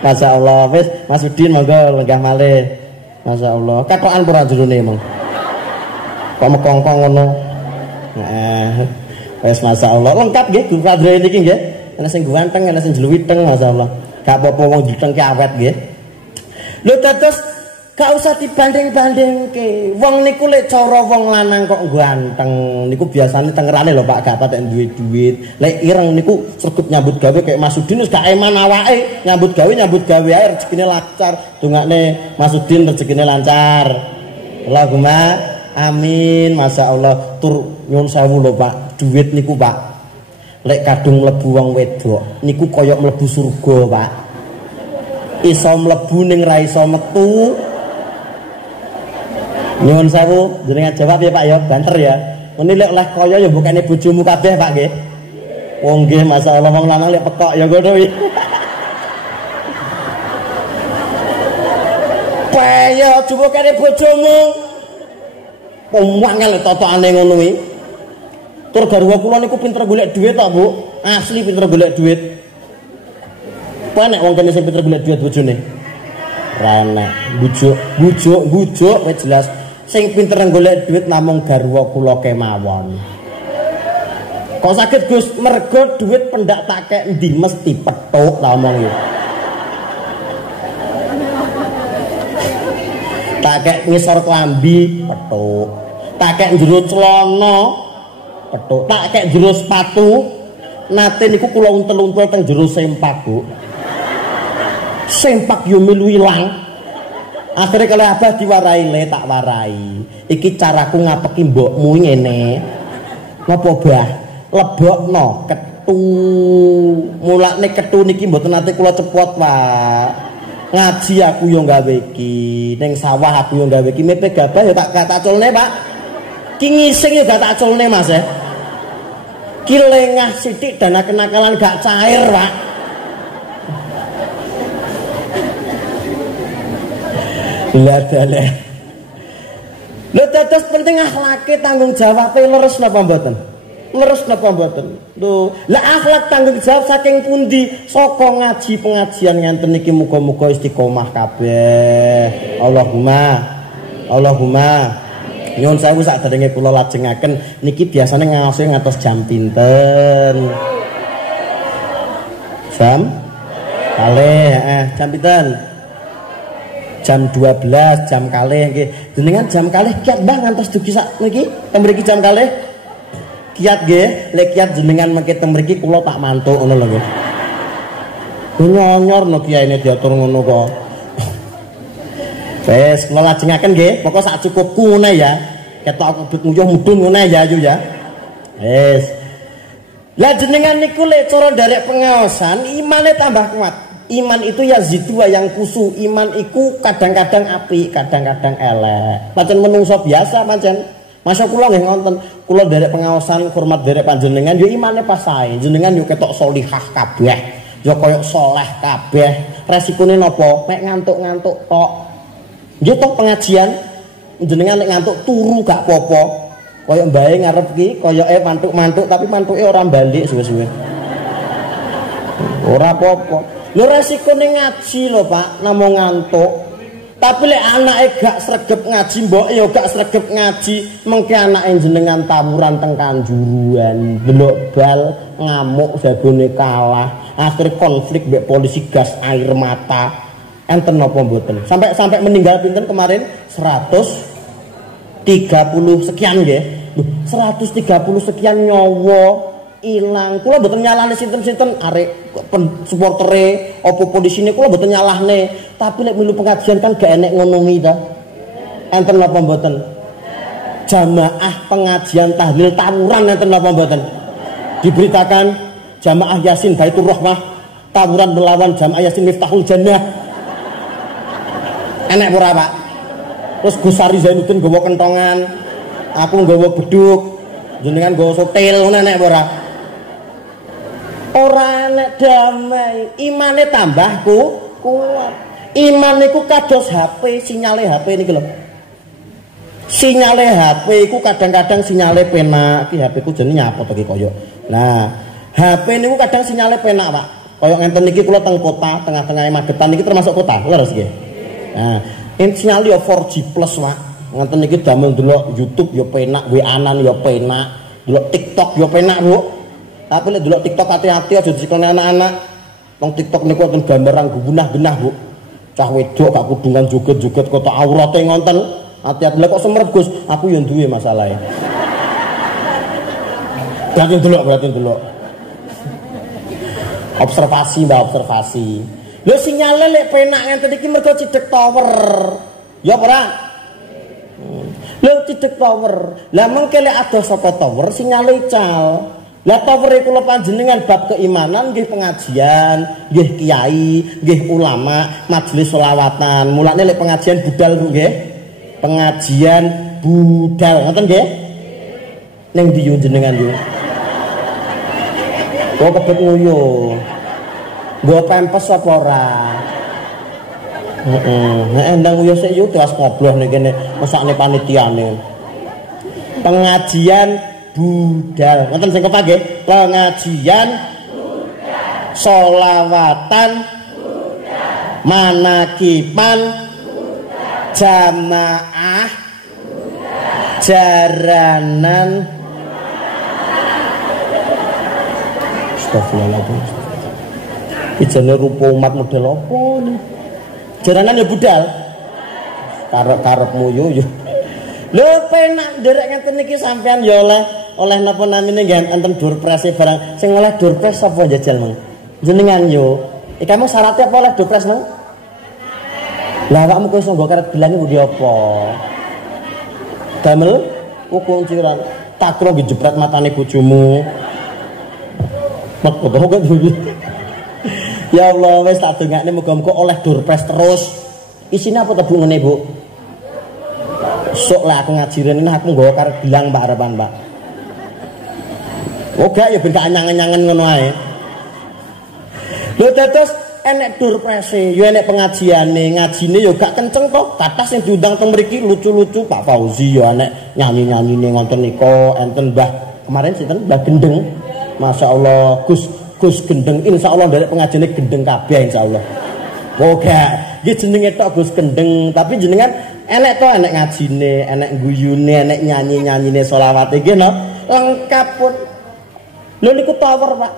Masyaallah. Wis Mas Udin monggo lenggah malih. Masyaallah. Katokan pura jerone emang. Kok mekongkong ngono. Heeh. Wis masyaallah. Lengkap nggih Gus Padre niki nggih. Ana sing ganteng, ana sing jluwiteng masyaallah. Gak apa-apa wong diteng ki awet nggih. Lho dados gak usah dibanding-bandingke. Wong niku lek cara wong lanang kok ganteng niku biasane tengerane lho Pak, gak patek duwe duit. Lek ireng niku sregep nyambut gawe kayak Mas Udin wis gak eman awake, nyambut gawe ae rezekine lancar. Dongakne Mas Udin rezekine lancar. Allahumma amin. Masyaallah. Tur nyuwun sewu lho Pak, duit niku Pak. Lek kadung mlebu wong wedok niku kaya mlebu surga, Pak. Iso mlebu ning ra iso metu. Nyuwun sewu jenengan jawab ya Pak ya, banter ya. Ngene lek oleh kaya ya bukane bojomu kabeh Pak nggih. Oh nggih masalah wong lanang lek pekok ya ngono iki. Kaya coba kene bojomu. Wangel totokane ngono iki. Tur garwa kula niku pinter golek dhuwit tok, Bu. Asli pinter golek dhuwit. Apa nek wong kene sing pinter golek dhuwit bojone? Ra enek. Bujuk wis jelas. Sing pinter golek dhuwit namung garwa kula kemawon. Kok saged Gus mergo dhuwit pendak tak kek endi mesti petuk ta omong iki. Tak kek ngisor klambi petuk. Tak kek njero celana petuk. Tak kek njero sepatu nate niku kula untel-untel teng jero sempak, Bu. Sempak yo milu ilang. Akhirnya kalau abah diwarai le tak warai. Iki caraku ngapeki mbokmu ngene. Napa bah? Lebokno ketu. Mulane ketu niki mboten nate kula cepot, Pak. Ngaji aku yo gawe iki, ning sawah aku yo gawe iki, mepe gabah yo tak culne, Pak. Ki ngising yo gak tak culne, Mas. Ki lengah sithik dana kenakalan gak cair, Pak. Dale. Lho dados penting akhlake tanggung jawabe leres napa mboten? Leres napa mboten? Lho, lah akhlak tanggung jawab saking pundi? Saka ngaji pengajian ngenten iki muga-muga istiqomah kabeh. Allahumma. Nyuwun sewu sakderenge kula lajengaken niki biasane ngaose ngantos jam pinten? Jam jam pinten? Jam 12 jam kalih nggih. Jenengan jam kalih kiat Mbah ngantos dugi sak niki teng mriki jam kalih. Kiat nggih, lek kiat jenengan mengke teng mriki kula tak mantuk ngono lho nggih. Nyonyor no kiyaine diatur ngono kok. Wes kula lajengaken nggih, pokok sak cukupku ngene ya. Ketok aku bet nguyuh mudhun ngene ya Ayu ya. Wes. Lah jenengan niku lek cara nderek pengaosan imane tambah kuat. Iman itu ya zidua yang kusu. Iman iku kadang-kadang api, kadang-kadang elek. Pancen menungso biasa pancen. Masa kula nggih ngonten, kula nderek pengaosan hormat nderek panjenengan yo imane pas sae. Jenengan yo ketok sholihah kabeh. Yo koyo saleh kabeh. Resikone napa? Mek ngantuk-ngantuk tok. Nggih tok pengajian jenengan nek ngantuk turu gak apa-apa. Koyo mbae ngarep ki koyoke mantuk-mantuk tapi mantuke ora balik suwe-suwe. Ora apa-apa. Lho resikone ngaji lho Pak, namung ngantuk. Tapi lek anake gak sregep ngaji, mbok ya gak sregep ngaji, mengke anake jenengan tawuran teng kanjuruan, delok bal, ngamuk jagone kalah, akhir konflik mbek polisi gas air mata. Enten napa mboten? Sampai meninggal pinten kemarin 130 sekian nggih. 130 sekian nyawa ilang. Kula mboten nyalahne sinten-sinten arek supportere apa polisine kula mboten nyalahne, tapi lek milu pengajian kan gak enek ngomongi ta. Enten napa mboten? Jamaah pengajian tahlil tawuran enten napa mboten? Diberitakan jamaah Yasin Baitur Rahmah tawuran melawan jamaah Yasin Miftahul Jannah. Enek ora Pak? Terus Gus Sari Zainuddin nggawa kentongan, aku nggawa beduk, jenengan nggawa sotil ngono enek ora? Ora nek damai, imane tambahku kuat. Iman niku kados HP, sinyale HP niki lho. Sinyale HP iku kadang-kadang sinyale penak, iki HP ku jenenge apa to iki koyo. Nah, HP niku kadang sinyale penak, Pak. Koyo ngenten niki kula teng kota, tengah-tengah Magetan niki termasuk kota, leres nggih. Nah, sinyal yo 4G plus, Pak. Ngenten niki damel delok YouTube yo penak, WA-an yo penak, delok TikTok yo penak, Bu. Tapi lek delok TikTok hati-hati aja disikone anak-anak. Wong TikTok niku wonten gambaran gunah-gunah, Bu. Cah wedok gak kudungan joget-joget kota aurate ngonten. Hati-hati lek kok semerep Gus, aku yo duwe masalahe. Berarti delok. Observasi, Mbak, observasi. Lho sinyale lek penak ngenten iki mergo cidek tower. Ya ora? Lho cidek tower. Lah mengke lek adoh saka tower sinyale ical. Lah tawere kula panjenengan bab keimanan nggih pengajian, nggih kiai, nggih ulama, majelis selawatan. Mulane lek pengajian budal nggih. Pengajian budal, ngoten nggih? Ning ndi yo jenengan yo? Kok kebet nguyu. Nggo pempes apa ora? Nek endang nguyu sik yo tewas ngobloh ning kene mesakne panitiane. Pengajian budal. Ngoten sing kepak nggih? Pengajian budal. Sholawatan budal. Manakipan budal. Jamaah budal. Jaranan Astagfirullahaladzim. Ijane rupa umat model apa ini? Jaranan ya budal. Karep-karepmu yo. Lho penak nderek ngeten iki sampean ya oleh napa namine nggih enten durprese barang. Sing oleh durpres sapa jajal, Mang? Jenengan yo. Kamu syaratnya apa oleh durpres, Mang? Lah awakmu kok iso nggo karep gelang iki apa? Damel kunciran takro dijepret matane bojomu. Ya Allah wis tak dongakne muga-muga oleh durpres terus. Isine apa to Bu ngene, Bu? Sok lah aku ngaji rene aku nggawa karep bilang Mbak arepan, Mbak. Oh gak ya ben gak anyang-anyangen ngono ae. Lho terus enek durprese, ya enek pengajiane, ngajine ya gak kenceng to. Kathah sing diundang teng mriki lucu-lucu Pak Fauzi ya enek nyanyi-nyanyine ngonten nika, enten Mbah kemarin sinten Mbah Gendeng. Masyaallah Gus Gendeng insyaallah nderek pengajiane gendeng kabeh insyaallah. Oh gak, iki jenenge tok Gus Gendeng, tapi jenengan enek to enek ngajine, enek guyune, enek nyanyi-nyanyine selawat iki no lengkap pun. Lho niku tower, Pak.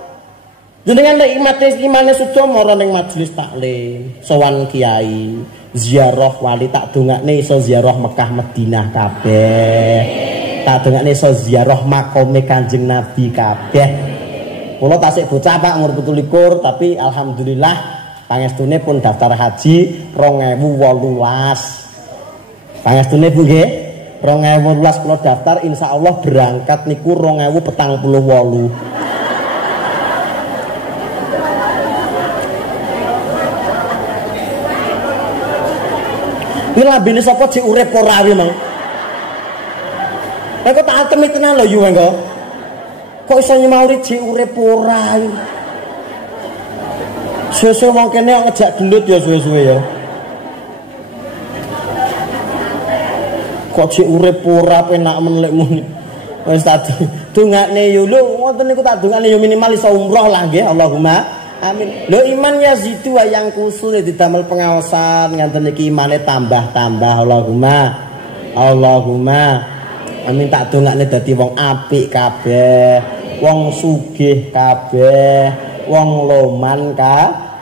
Jenengan lek imane suci mara ning majelis taklim, sowan kiai, ziarah wali tak dongakne iso ziarah Mekah Madinah kabeh. Tak dongakne iso ziarah makome Kanjeng Nabi kabeh. Kula tasik bocah Pak umur 17 tapi alhamdulillah pangestune pun daftar haji 2018. Pangestune Bu nggih 2018 kula daftar insyaallah berangkat niku 2048. Iki lambene sapa jek urip ora wae, Mang. Kok tak altemi tenan lho yu engko. Kok iso nyemauri jek urip ora. Suwe-suwe wong kene ngejak gelut ya suwe-suwe ya. Kok jek urip ora penak men lek muni. Wis tak dongakne yo lho ngoten niku tak dongakne yo minimal iso umroh lah nggih Allahumma amin. Lho iman yazidu yang kusul didamel pengaosan nganten iki imane tambah-tambah Allahumma amin. Tak dongakne dadi wong apik kabeh, wong sugih kabeh, wong loman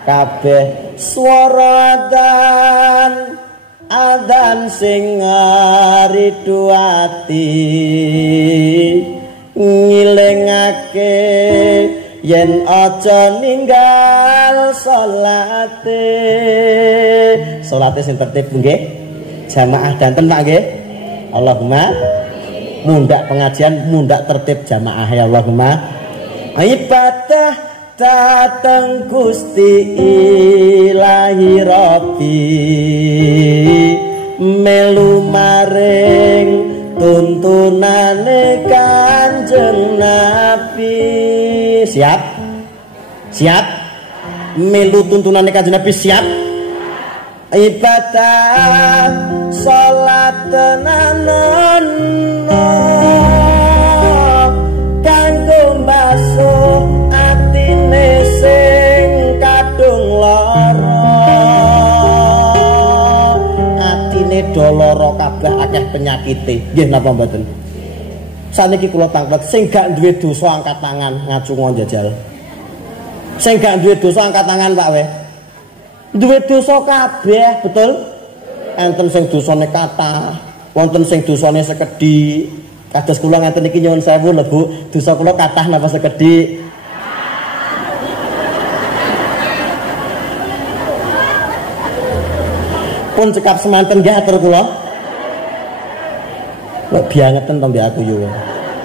kabeh. Swara adzan sing ngridu ati ngilingake yen aja ninggal salate sing tertib nggih jamaah danten Pak nggih Allahumma mundak pengajian mundak tertib jamaah ya Allahumma ibadah dateng Gusti Ilahi Rabbi melu maring tuntunane Kanjeng Nabi. Siap? Siap? Melu tuntunane Kanjeng Nabi siap? Ibadah salat tenanono kanggo mbasuh atine sing kadung lara. Atine do lara kabeh akeh penyakite. Nggih napa mboten? Saniki kula tanglet sing gak duwe dosa angkat tangan ngacungon jajal. Sing gak duwe dosa angkat tangan Pak we. Duwe dosa kabeh, betul? Enten sing dosane kathah, wonten sing dosane sekedhik. Kados kula ngeten iki nyuwun sewu lho Bu, dosa kula kathah napa sekedhik? Pun cekap semanten nggih atur kula. Kok biangeten to mbek aku yo.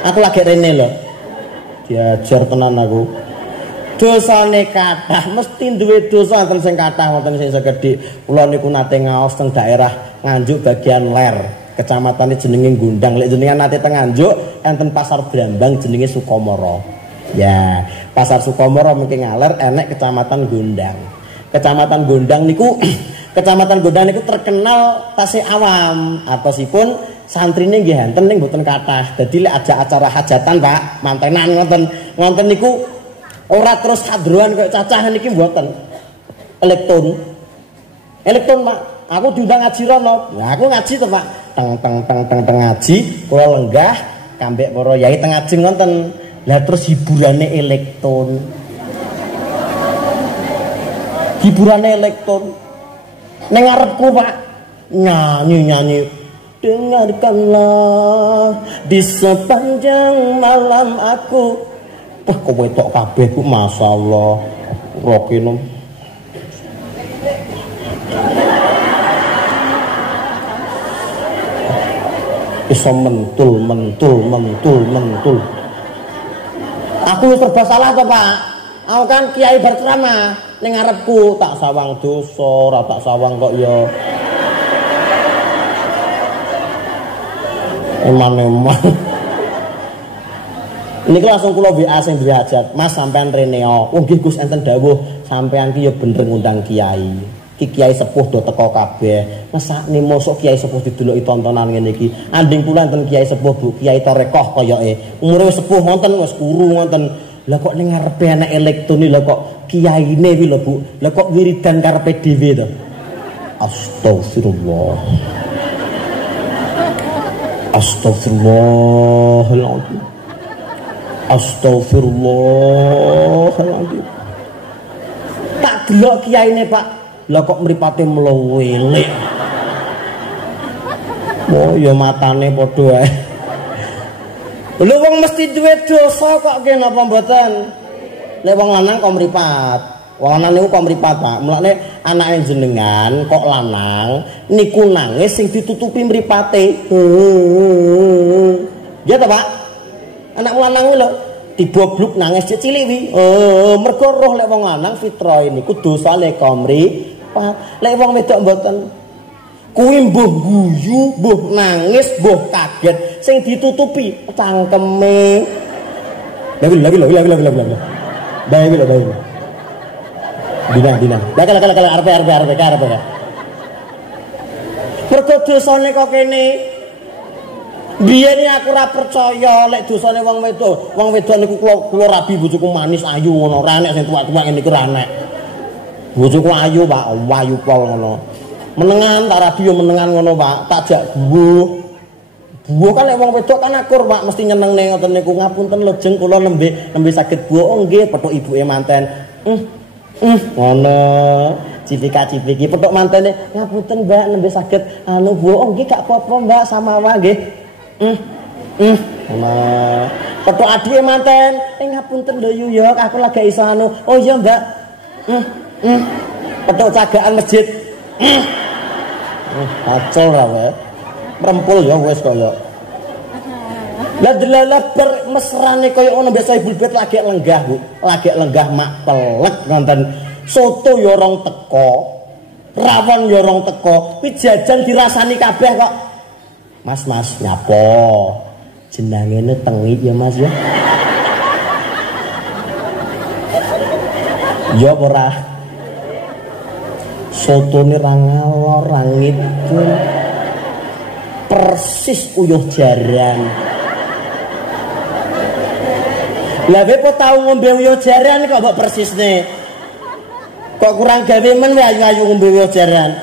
Aku lagi rene lho. Diajar tenan aku. Dosane kathah, mesti duwe dosa wonten sing kathah, wonten sing sekedhik. Kula niku nate ngaos teng daerah Nganjuk bagian ler. Kecamatane jenenge Gondang. Lek jenengan nate teng Nganjuk enten pasar Brambang jenenge Sukomoro. Ya, pasar Sukomoro mungkin ngaler enek kecamatan Gondang. Kecamatan Gondang niku Kecamatan Gondang niku terkenal tasih awam. Atosipun santrine nggih enten ning mboten kathah. Dadi lek ajak acara hajatan, Pak, mantenan ngoten niku ora terus hadroan kaya cacah niki mboten. Elektron, Pak. Aku diundang ngaji rono. Ya aku ngaji to, Pak. Teng ngaji, kula lenggah kambek para yai teng ngaji ngoten. Lah terus hiburane elektron. Ning ngarepku, Pak, nyanyi. Dengarkanlah di sepanjang malam aku. Wah, kok wetok kabeh ku masyaallah. Rokino. Iso mentul. Aku serba salah to, Pak. Aku kan kiai berceramah ning ngarepku tak sawang dosa, ora tak sawang kok ya. Eman. Niki langsung kula WA sing duwe hajat. Mas sampean rene oh. Nggih Gus enten dawuh sampean ki ya bener ngundang kiai. Ki kiai sepuh do teko kabeh. Mesakne mosok kiai sepuh dideloki tontonan ngene iki. Anding kula enten kiai sepuh Bu, kiai Torekoh koyoke. Umure wis sepuh wonten, wis kuru wonten. Lah kok ning ngarepe anak elektron lho kok kiyaine wi lho Bu. Lah kok wiridan karepe dhewe to. Astagfirullah. Astagfirullahaladzim. Tak delok kiyaine, Pak. Lah kok mripate mlowelek. Oh ya matane padha ae. Lho wong mesti duwe dosa kok ki napa mboten? Nek wong lanang kok mripat. Wong lanang niku kok mripat, Pak. Mulane anake jenengan kok lanang niku nangis sing ditutupi mripate. Ya ta, Pak? Anak lanang kuwi lho dibobluk nangis cilik wi. Mergo roh lek wong lanang fitrah niku dosane kok mripat. Lek wong wedok mboten. Kuwi mbuh guyu, mbuh nangis, mbuh kaget sing ditutupi cangkeme. Lagi. Dina. Kala arep. Mergo dosane kok kene. Biyen aku ora percaya lek dosane wong wedok. Wong wedok niku kula rabi bojoku manis ayu ngono, ora enek sing tuwak-tuwak ngene iki ora enek. Bojoku ayu, Pak, ayu pol ngono. Menengan tak rabi yo menengan ngono, Pak. Tak jak buah kan lek wong wedok kan akur, Pak, mesti nyenengne ngoten niku. Ngapunten lejeng kula nembe saged buah. Oh nggih, petuk ibuke manten. Ngono. Cipika-cipiki petuk mantene. Ngapunten, Mbak, nembe saged anu buah. Oh nggih gak apa-apa, Mbak, samawa nggih. Nah, petuk adike manten. Ngapunten lho yu ya, aku lagi iso anu. Oh iya, Mbak. Petuk cagaan masjid. Pacol ra wae. Rempul ya wis kaya. Lah delalah mesrane kaya ngono biasa ibu bet lagi lenggah, Bu. Lagi lenggah mak pelek ngoten. Soto ya rong teko. Rawon ya rong teko. Kuwi jajan dirasani kabeh kok. Mas nyapa? Jenengene tengik ya, Mas ya. Ya ora. Sotone ra ngalor ra ngidul. Persis uyuh jaran. Lah kowe kok tau ngombe uyuh jaran kok mbok persisne. Kok kurang gawe men ayu-ayu ngombe uyuh jaran.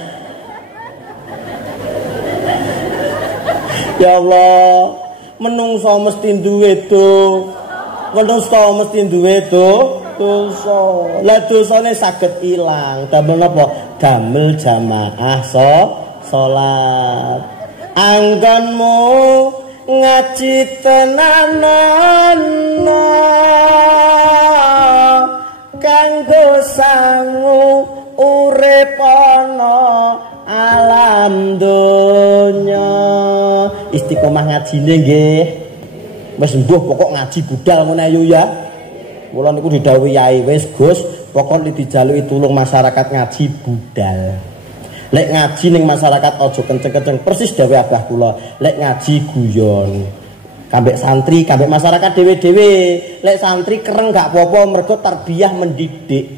Ya Allah, menungso mesti duwe dosa. Lah dosane saged ilang. Damel napa? Damel jamaah salat. Anggonmu ngaji tenanan kanggo sangu urip ana alam donya. Istiqomah ngajine nggih. Wis mbuh pokok ngaji budal ngono ayo ya. Mula niku didhawuhi yai wis Gus, pokok dijaluki tulung masyarakat ngaji budal. Lek ngaji ning masyarakat aja kenceng-kenceng, persis dawuh abah kula. Lek ngaji guyon. Kambek santri, kambek masyarakat dhewe-dhewe. Lek santri kereng gak apa-apa mergo tarbiyah mendidik.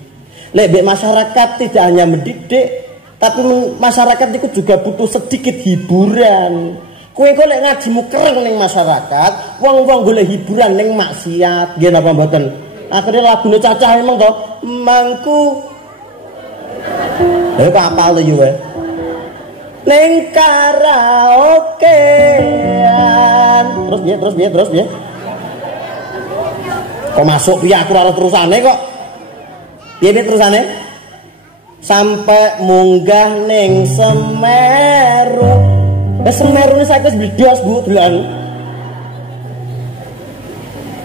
Lek mbek masyarakat tidak hanya mendidik, tapi masyarakat itu juga butuh sedikit hiburan. Kowe kok lek ngajimu kereng ning masyarakat, wong-wong golek hiburan ning maksiat. Nggih napa mboten? Akhirnya lagune cacah emang to, mangku. Lha kok apal to yo wae. Ning karaokean. Terus piye? Kok masuk piye aku ora terusane kok. Piye terusane? Sampai munggah ning Semeru. Wes Semeru ini saiki wis bledhos Bu dolan.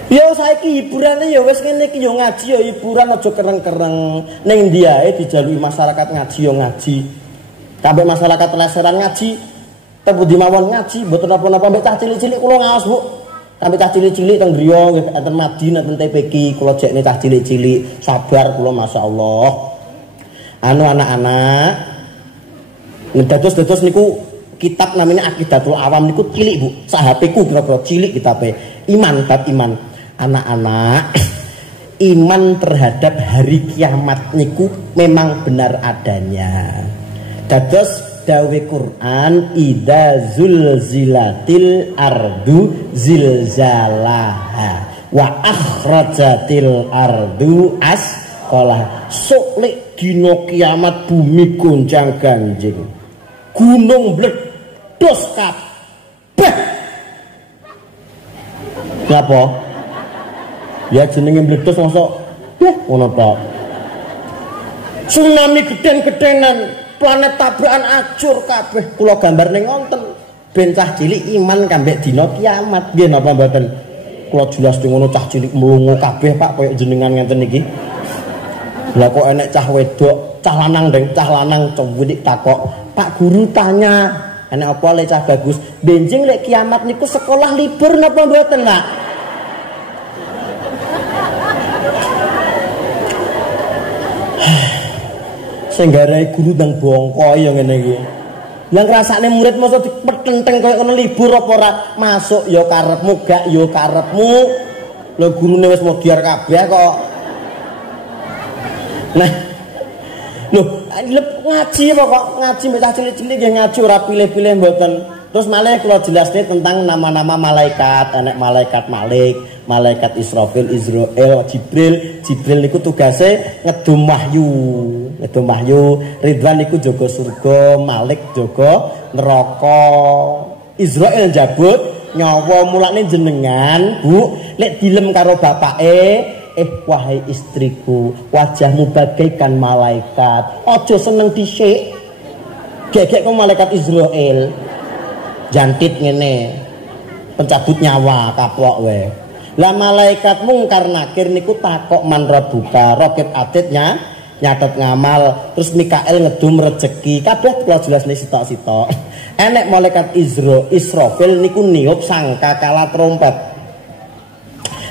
Yo saiki hiburane ya wis ngene iki yo ngaji yo hiburan aja kereng-kereng. Ning ndi ae dijaluki masyarakat ngaji yo ngaji. Kabeh masyarakat leseran ngaji, tebu di mawon ngaji, mboten napa-napa mbek cah cilik-cilik kula ngaos, Bu. Sampai cah cilik-cilik teng griya nggih enten Madinah enten TPQ, kula jekne cah cilik-cilik, sabar kula masyaallah. Anu anak-anak, dados niku kitab namanya Aqidatul Awam niku cilik, Bu. Sahabeku kira-kira cilik kitabe. Iman bab iman. Anak-anak, iman terhadap hari kiamat niku memang benar adanya. Dados dawe Quran idza zulzilatil ardu zilzalaha wa akhrajatil ardu asqalah. Sok dina kiamat bumi goncang ganjing, gunung meledos kabeh. Ngapa? Ya jenenge meledos mosok ngono tok. Tsunami geden-gedenan, planet tabrakan acur kabeh. Kula gambar ning wonten ben cah cilik iman kambek dina kiamat. Nggih napa mboten? Kula jelas ngono cah cilik mlungu kabeh Pak koyo jenengan ngenten iki. Lah kok enek cah wedok, cah lanang deng, cah lanang cilik takok, "Pak guru tanya, enek apa le cah bagus? Benjing lek kiamat niku sekolah libur napa mboten, Nak?" Sing garai guru nang bongko ya ngene iki. Lah ngrasakne murid mosok dipetenteng koyo ngono libur apa ora? Masuk ya karepmu, gak ya karepmu. Lah gurune wis modiar kabeh kok. Nah. Lho, ngaji apa kok? Ngaji mbek cah cilik-cilik nggih ngaji ora pilih-pilih mboten. Terus malah kula jelasne tentang nama-nama malaikat, enek malaikat Malik, malaikat Israfil, Israel, Jibril. Jibril niku tugase ngedum wahyu. Ridwan niku jaga surga, Malik jaga neraka. Israel jabut nyawa, mulane jenengan Bu lek dilem karo bapake, wahai istriku, wajahmu bagaikan malaikat, ojo seneng dhisik. Gegek kok malaikat Israel. Jantit ngene, pencabut nyawa kapok wae. Lah malaikat mungkar nakir niku takok man rabbuka, rokib atitnya nyatet ngamal, terus Mikael ngedum rezeki. Kabeh kula jelasne sitok-sitok. Enek malaikat Israfil niku niup sangkakala trompet.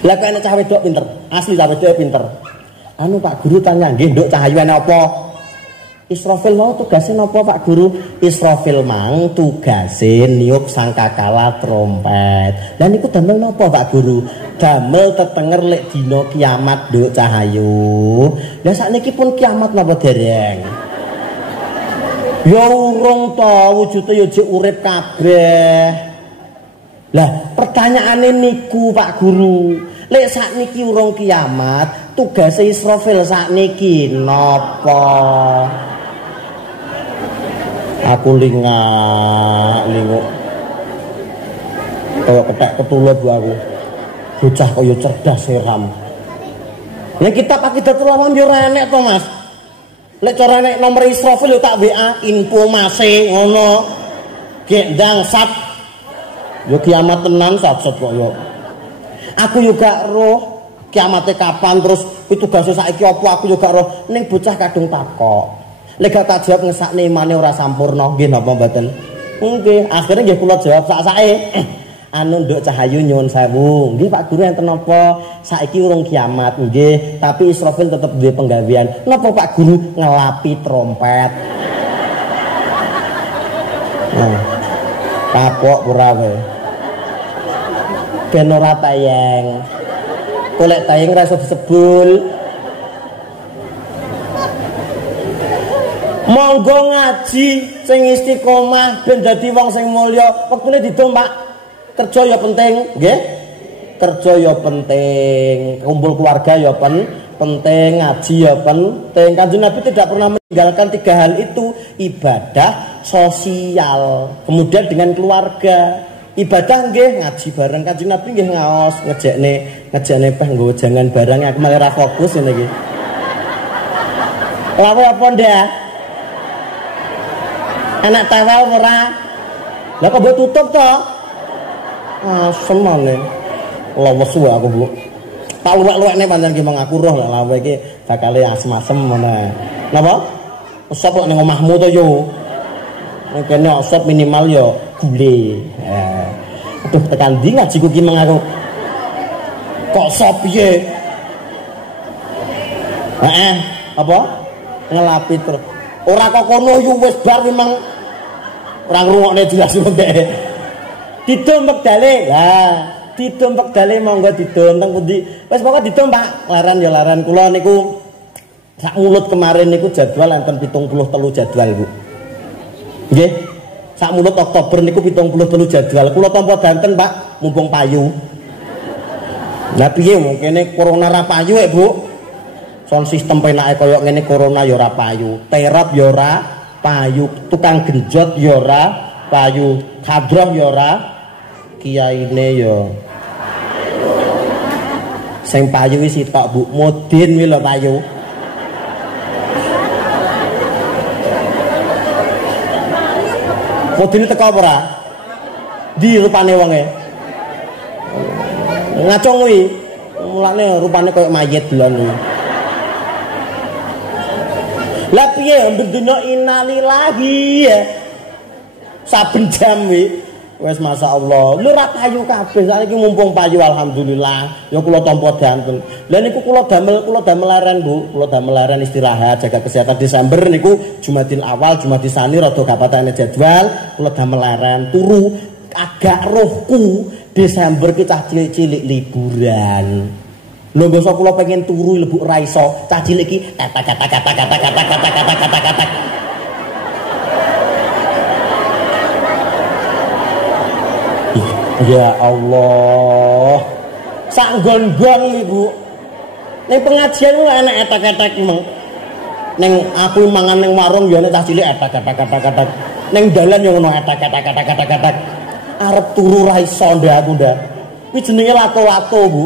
Lah kok enek cah wedok pinter, asli cah wedok pinter. Anu Pak Guru tanya, nggih nduk cahayu enek apa? Israfil mau tugasnya napa Pak Guru? Israfil mang tugase niup sangkakala trompet. Lah niku damel napa Pak Guru? Damel tetenger lek dina kiamat nduk cahayu. Lah sakniki pun kiamat napa dereng? Ya urung to, wujude ya jek urip kabeh. Lah pertanyaane niku Pak Guru, lek sakniki urung kiamat, tugase Israfil sakniki napa? Aku lingu kaya ketek ketulup aku. Bocah kaya cerdas seram. Nek kitab Aqidatul Awam yo ora enek to, Mas. Lek cara nek nomor Israfil yo tak WA info mase ngono. Gendang sat. Yo kiamat tenan sat-sat kok yo. Aku yo gak roh kiamate kapan, terus itu tugasnya saiki apa aku yo gak roh. Ning bocah kadung takok. Lek gak tak jawab ngesakne imane ora sampurna, nggih napa mboten? Nggih, akhirnya nggih kula jawab sak-sake. Anu nduk cahayu nyuwun sewu. Nggih Pak Guru enten napa? Saiki urung kiamat, nggih, tapi Israfil tetep duwe penggawean. Napa Pak Guru? Ngelapi trompet. Kapok ora kowe. Ben ora tayang. Golek tayang ra iso disebul. Monggo ngaji sing istiqomah ben dadi wong sing mulya. Wektune didom, Pak. Kerja ya penting, nggih. Kerja ya penting, kumpul keluarga ya penting, ngaji ya penting. Kanjeng Nabi tidak pernah meninggalkan 3 hal itu, ibadah, sosial, kemudian dengan keluarga. Ibadah nggih ngaji bareng, Kanjeng Nabi nggih ngaos ngejekne peh nggo jangan barang aku malah ra fokus ngene iki. Lawe apa ndak? Anak tawal ora? Lah kok mbok tutup to? Semane. Lawas wae aku, Bu. Tak luwek-luwekne pancen ki mong aku roh lah lawe iki bakale asem-asem ngono. Napa? Sop ning omahmu to yo. Nek kene sop minimal yo gule. Aduh tekan ndi ngajiku ki mong aku. Kok sop piye? Apa? Ngelapi terus. Ora kok kono yo wis bar memang ora ngrungokne jelas mbek. Didom wekdale. Lah, didom wekdale monggo didom teng pundi. Wis pokoke didom, Pak. Laran ya laran. Kula niku sak mulut kemarin niku jadwal enten 73 jadwal, Bu. Nggih. Sak mulut Oktober niku 73 jadwal. Kula tampa danten, Pak, mumpung payu. Lah piye mungkene corona ra payu, Bu? Sound sistem penake kaya ngene corona ya ora payu. Terap ya ora payu. Tukang genjot ya ora payu. Kadroh ya ora kiyaine ya. Sing payu wis sitok, Bu. Mudin kuwi lho payu. Mudin teko apa ora? Di rupane wonge. Ngacung kuwi. Mulane rupane koyo mayit delon kuwi. Lah piye mbenduno innalillahi ya. Saben jam kuwi. Wes masyaallah, lu ra payu kabeh saiki mumpung payu alhamdulillah. Ya kula tampa danten. Lah niku kula damel laren, Bu. Kula damel laren istirahat, jaga kesehatan. Desember niku Jumadil Awal, Jumadil Sani rada gapatane jadwal, kula damel laren turu agak rohku Desember ki cah cilik-cilik liburan. Lho nggo kula pengen turu lebuk ra iso. Cah cilik ki kata. Ya Allah. Sak nggon-nggon Ibu. Ning pengajian ku enek etek-etek meng. Ning aku mangan ning warung ya nek cah cilik etek. Ning dalan ya ngono etek. Arep turu ra iso ndak aku ndak. Kuwi jenenge lato-lato, Bu.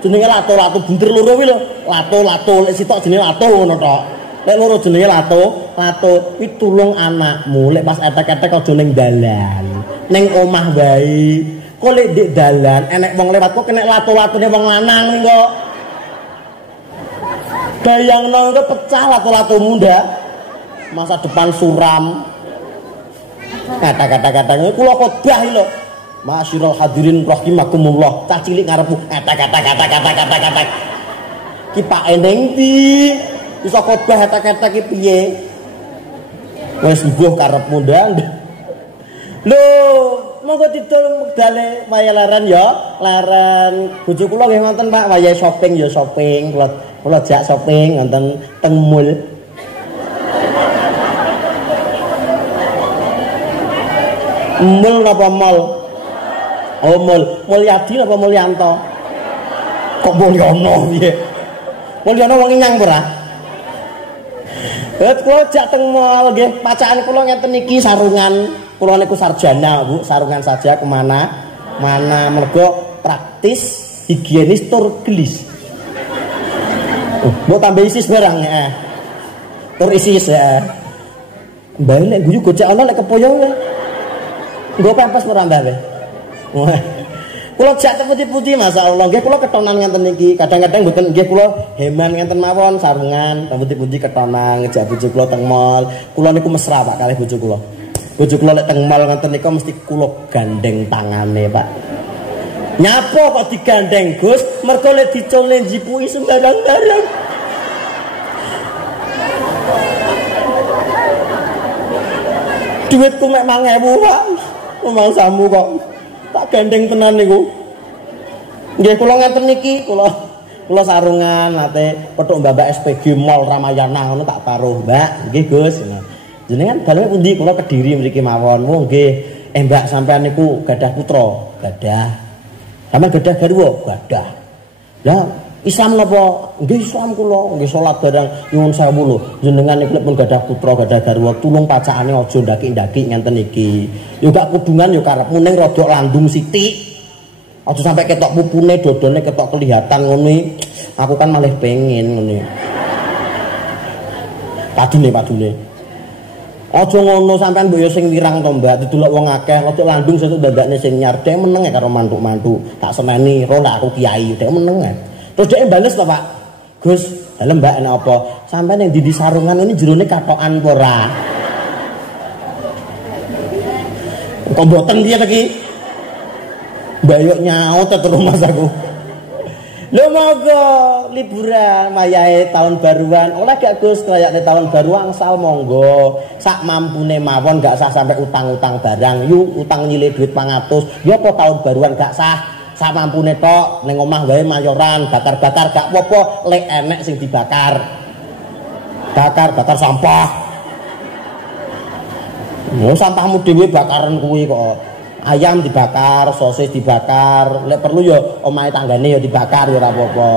Jenenge lato-lato bunder loro kuwi lho. Lato-lato lek sitok jenenge lato ngono tok. Lek loro jenenge lato. Kuwi tulung anakmu lek pas etek-etek aja ning dalan. Neng omah bae. Kok lek ndek dalan enek wong lewat kok kena lato-latone wong lanang kok. Bayangno kok pecah lato-latomu ndak. Masa depan suram. Kata-kata kula khotbah lho. Masyirul hadirin rahimakumullah. Cah cilik ngarepmu kata-kata. Ki Pak Eneng ndi? Iso khotbah kata-kata ki piye? Wis mbuh karepmu ndak. Lho, monggo didol medale waya laran ya. Laran bojo kula nggih wonten Pak, waya shopping ya shopping. Kula jak shopping wonten teng mall. Mall napa mall? Oh mall. Mulyadi napa Mulyanto? Kok Mulyono piye? Mulyono wong nyang ora? Kula jak teng mall nggih, pacaan kula ngenten iki sarungan. Kula niku sarjana, Bu, sarungan saja kemana mergo praktis, higienis, tur gelis. Mbok tambah isis barang tur isis ya. Mbak nek guyu gocek ana lek kepoyo wae. Nggo pempes ora mbah wae. Kula jak putih-putih masyaallah nggih kula ketonan ngenten iki. Kadang-kadang mboten nggih kula heman ngenten mawon sarungan, putih-putih ketonan ngejak bojo kula teng mall. Kula niku mesra Pak kalih bojo kula. Bojo kula lek teng mall ngoten nika mesti kula gandeng tangane, Pak. Nyapa kok digandeng, Gus? Mergo lek dicole njipui sembarang-barang. Duitku mek 5.000 Pak. Memang samu kok. Tak gandeng tenan niku. Nggih kula ngeten niki, kula sarungan nate petuk Mbak SPG Mall Ramayana ngono tak taruh, Mbak. Nggih Gus. Jenengan daleme pundi? Kula Kediri mriki mawon. Oh nggih. Mbak sampean niku gadah putra? Gadah. Sampeyan gadah garwa? Gadah. Lah Islam napa? Nggih Islam kula, nggih salat barang nyuwun sewu lho. Jenengan niku pun gadah putra, gadah garwa, tulung pacakane aja ndaki-ndaki ngenten iki. Yo gak kudungan yo karepmu ning rada landung sithik. Aja sampai ketok pupune, dodone ketok kelihatan ngono. Aku kan malah pengen ngono. Padune. Aja ngono sampean mbok yo sing wirang to, Mbak. Didelok wong akeh, rada landung sesuk dandakne sing nyar. Dhek meneng karo mantuk-mantuk. Tak seneni, ro lek aku kiai, dhek meneng. Terus dhek bales to, Pak. Gus, dalem Mbak enak apa? Sampeyan ning ndi sarungan ini jerone katokan apa ora? Kok mboten dia iki? Bayok nyaut terus Mas aku. Lho monggo liburan mayahe tahun baruan. Oleh gak Gus kayakne tahun baru angsal monggo. Sak mampune mawon gak sah sampai utang-utang barang. Yuk utang nyilih duit 500. Ya apa tahun baruan gak sah. Sak mampune tok ning omah wae mayoran, bakar-bakar gak apa-apa, lek enek sing dibakar. Bakar sampah. Yo sampahmu dhewe bakaran kuwi kok. Ayam dibakar, sosis dibakar, lek perlu ya omahe tanggane ya dibakar ya ora apa-apa.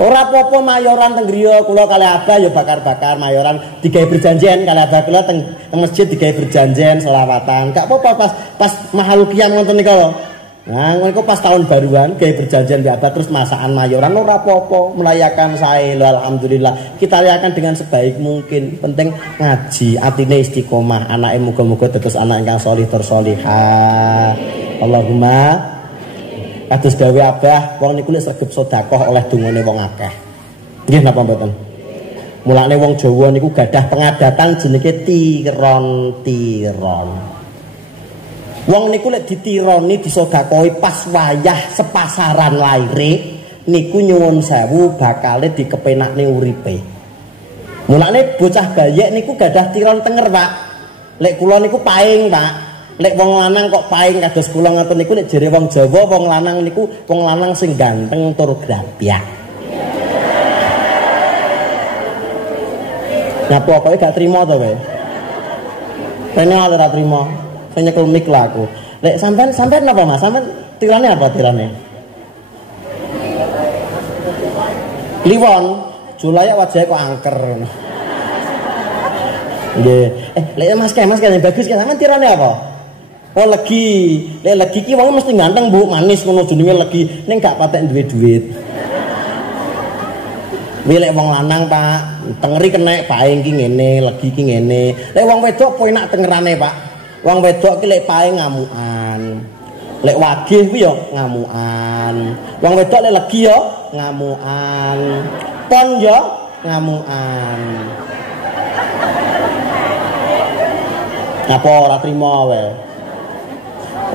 Ora apa-apa mayoran teng griya kula kali abah ya bakar-bakar mayoran digawe berjanjian kali abah kula teng masjid digawe berjanjian selawatan. Gak apa-apa pas mahal kiam ngoten niku lho. Nah, ngono pas tahun baruan gawe berjanjian di abah terus masakan mayoran ora apa-apa, melayakan sae alhamdulillah. Kita rayakan dengan sebaik mungkin. Penting ngaji, atine istiqomah, anake muga-muga dados anak ingkang sholih tur sholihah. Allahumma kados gawe abah wong niku lek sregep sedekah oleh dungane wong akeh. Nggih napa mboten? Mulane wong Jawa niku gadah pengadatan jenenge tiron-tiron. Wong niku lek ditironi disedekahi pas wayah sepasaran laire niku nyuwun sewu bakale dikepenakne uripe. Mulane bocah bayek niku gadah tiron tenger, Pak. Lek kula niku paing, Pak. Lek wong lanang kok paing kados kula ngoten niku lek jere wong Jawa wong lanang niku wong lanang sing ganteng tur grabyak. Nyapa kowe gak trimo to kowe? Rene ora trimo. Saya nyekel mik lah aku. Lek sampean apa Mas? Sampean tirane apa tirane? Liwon, julaya wajahnya kok angker. Nggih. Lek Mas bagus kan sampean tirane apa? Oh legi. Lek legi ki wong mesti ganteng, Bu, manis ngono jenenge legi. Ning gak patek duwe duit. Lek wong lanang, Pak, tengeri kenek paing ki ngene, legi ki ngene. Lek wong wedok apa enak tengerane, Pak? Wong wedok ki lek pae ngamukan. Lek wagih kuwi yo ngamukan. Wong wedok lek legi yo ngamukan. Pon yo ngamukan. Apa ora trimo wae.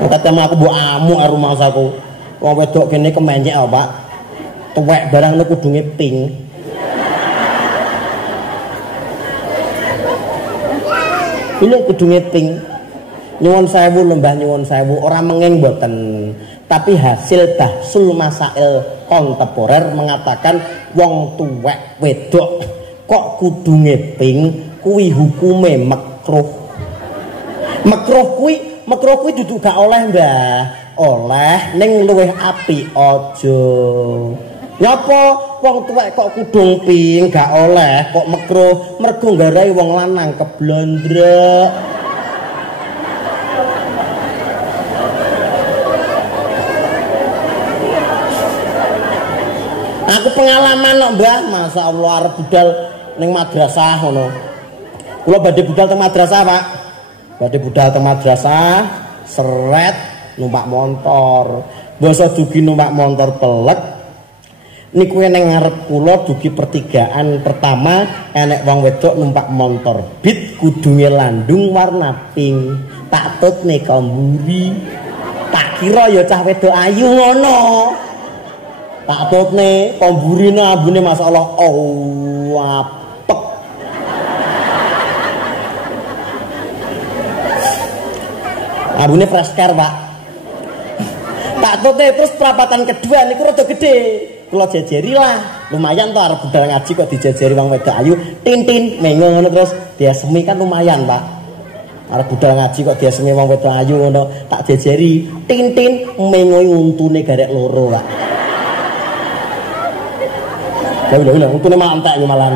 Ketemu aku mbok amuk karo rumahku. Wong wedok kene kemenyek oh, Pak. Tuwek barang niku kudunge pink. Ini kudunge pink. Nyuwun sewu lembah nyuwun sewu ora menging mboten, tapi hasil bahsul masail kontemporer mengatakan wong tuwek wedok kok kudunge pink kuwi hukume makruh. Makruh kuwi dudu gak oleh, Mbah. Oleh ning luwih apik aja. Nyapa wong tuwek kok kudung pink gak oleh kok makruh mergo nggarai wong lanang keblondrek. Aku pengalaman kok, Mbah, Masya Allah arep budal ning madrasah ngono. Kula badhe budal teng madrasah, Pak. Badhe budal teng madrasah, seret numpak motor. Basa dugi numpak motor pelek. Niku ning ngarep kula dugi pertigaan pertama enek wong wedok numpak motor Beat kudunge landung warna pink. Tak tutne kamburi. Tak kira ya cah wedok ayu ngono. Tak tutne komburine ambune masyaallah apek. Ambune fresh care, Pak. Tak tote terus perapatan kedua niku rada gede. Kula jejeri lah. Lumayan to arep budal ngaji kok dijejeri wong wedok ayu. Tintin mengo ngono terus diasemi kan lumayan, Pak. Arep budal ngaji kok diasemi wong wedok ayu ngono, tak jejeri. Tintin mengo untune garek loro, Pak. Lha untune mantek iki malah.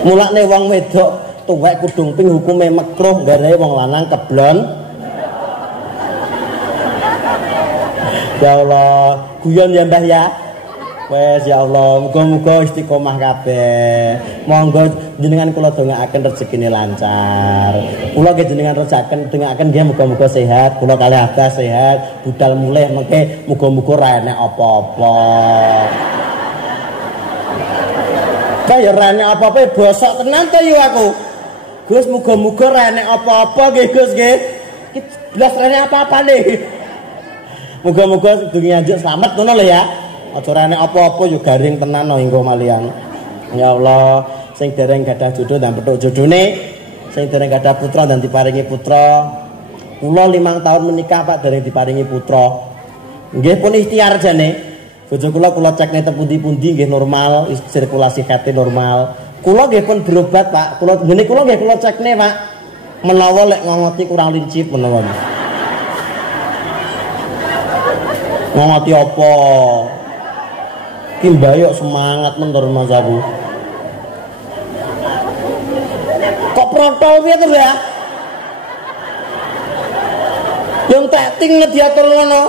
Mulane wong wedok tuwek kudung ping hukume makruh, garae wong lanang keblon. Ya Allah, guyon ya Mbah ya. Wes ya Allah, muga-muga istiqomah kabeh. Monggo jenengan kula dongaaken rezekine lancar. Kula nggih jenengan rejaken dongaaken nggih muga-muga sehat, kula kalih abah sehat, budal mulih mengke muga-muga ra enek apa-apa. Kaya ra enek apa-apa bosok tenan to yo aku. Gus muga-muga ra enek apa-apa nggih Gus nggih. Iki blas ra enek apa-apa nih. Muga-muga dunia njuk slamet ngono lho ya. Aja ora enek apa-apa yo garing tenan no engko malian. Ya Allah, sing dereng gadah jodoh dan petuk jodone, sing dereng gadah putra dan diparingi putra. Kula 5 tahun menikah Pak dereng diparingi putra. Nggih pun ikhtiar jane. Bojo kula cekne teng pundi-pundi nggih normal, sirkulasi hati normal. Kula nggih pun berobat Pak. Kula ngene kula nggih kula cekne Pak. Menawa lek ngongoti kurang lincip menawa. Ngomati apa? Ki mbayok semangat menur Mas aku. Kok protol piye to ya? Yang tekting ngediatur ngono.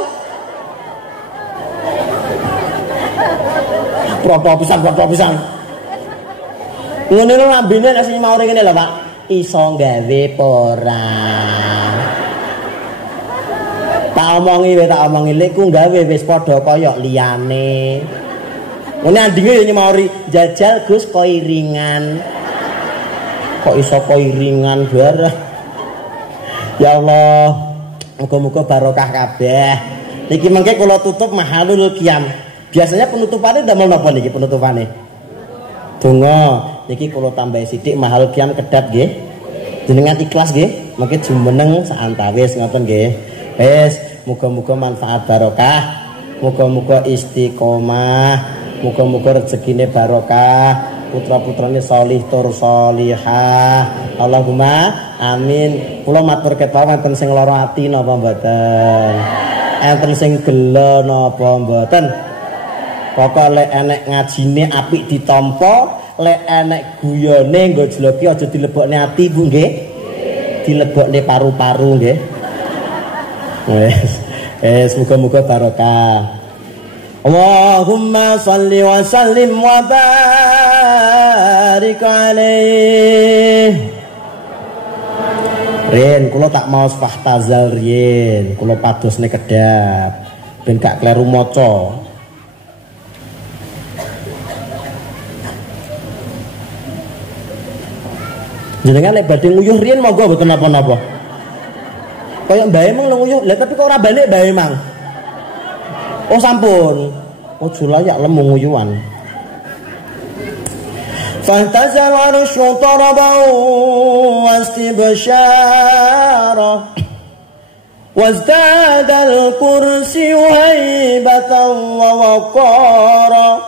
Protol pisan. Ngene lho lambene nek sing mau ngene lho Pak. Iso gawe ora. Tak omongi lek ku gawe wis padha kaya liyane. Ngene andinge ya nyemauri jajal Gus koiringan. Kok iso koiringan bareng. Ya Allah, muga-muga barokah kabeh. Niki mengke kula tutup mahalul qiyam. Biasanya penutupane damel napa niki penutupane? Donga. Niki kula tambahi sithik mahal qiyam kedap nggih. Jenengan ikhlas nggih, mengke jumeneng sak antawis ngoten nggih. Wis, muga-muga manfaat barokah, muga-muga istiqomah, muga-muga rezekine barokah, putra-putrane sholih tur sholihah. Allahumma amin. Kula matur kepawon wonten sing lara ati napa mboten? Enten sing gelo napa mboten? Pokok lek enek ngajine apik ditampa, lek enek guyone nggo jloki aja dilebokne ati Bu nggih. Dilebokne paru-paru nggih. Wes muga-muga barokah. Allahumma shalli wa sallim wa barik alaihi. Rin kula tak maos fahtazal riyen, kula padosne kedap ben gak kleru maca. Jenengan nek badhe nguyuh riyen monggo mboten napa-napa. Kayak Mbah Emang nguyuh, lah tapi kok ora balik Mbah Emang. Oh sampun. Ojo layak lemu nguyuhan. Fantazal arsyu tarabau wastibsyara wazdadal kursi haibatan wa waqara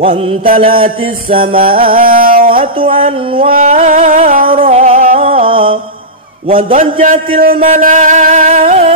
wantalatis samawati anwara wadajjatil malaikatu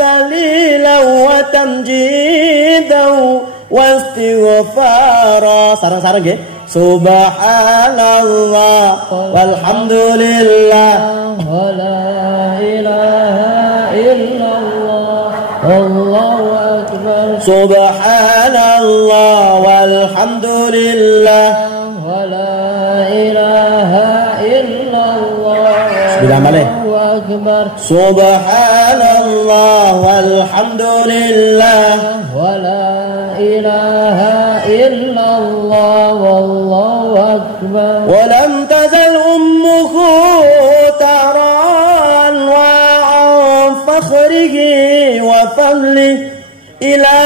talilan wa tamjidan wastighfara. Sarang-sarang nggih. Subhanallah walhamdulillah wa la ilaha illallah wallahu akbar. Subhanallah walhamdulillah wa la ilaha illallah. Bismillahirrahmanirrahim. Subhanallah walhamdulillah wa la ilaha illallah wallahu akbar. Wa lam tazal ummuhu taran wa fakhrihi wa fadlihi ila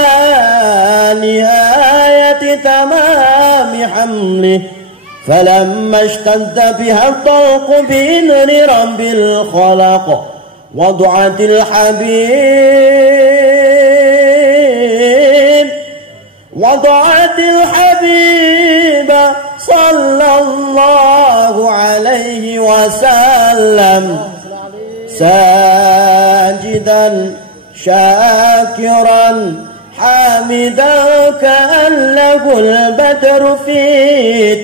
nihayati tamami hamlihi فلما اشتد بها الطلق بإذن رب الخلق وضعت الحبيب صلى الله عليه وسلم ساجدا شاكرا حامدا كأنه البدر في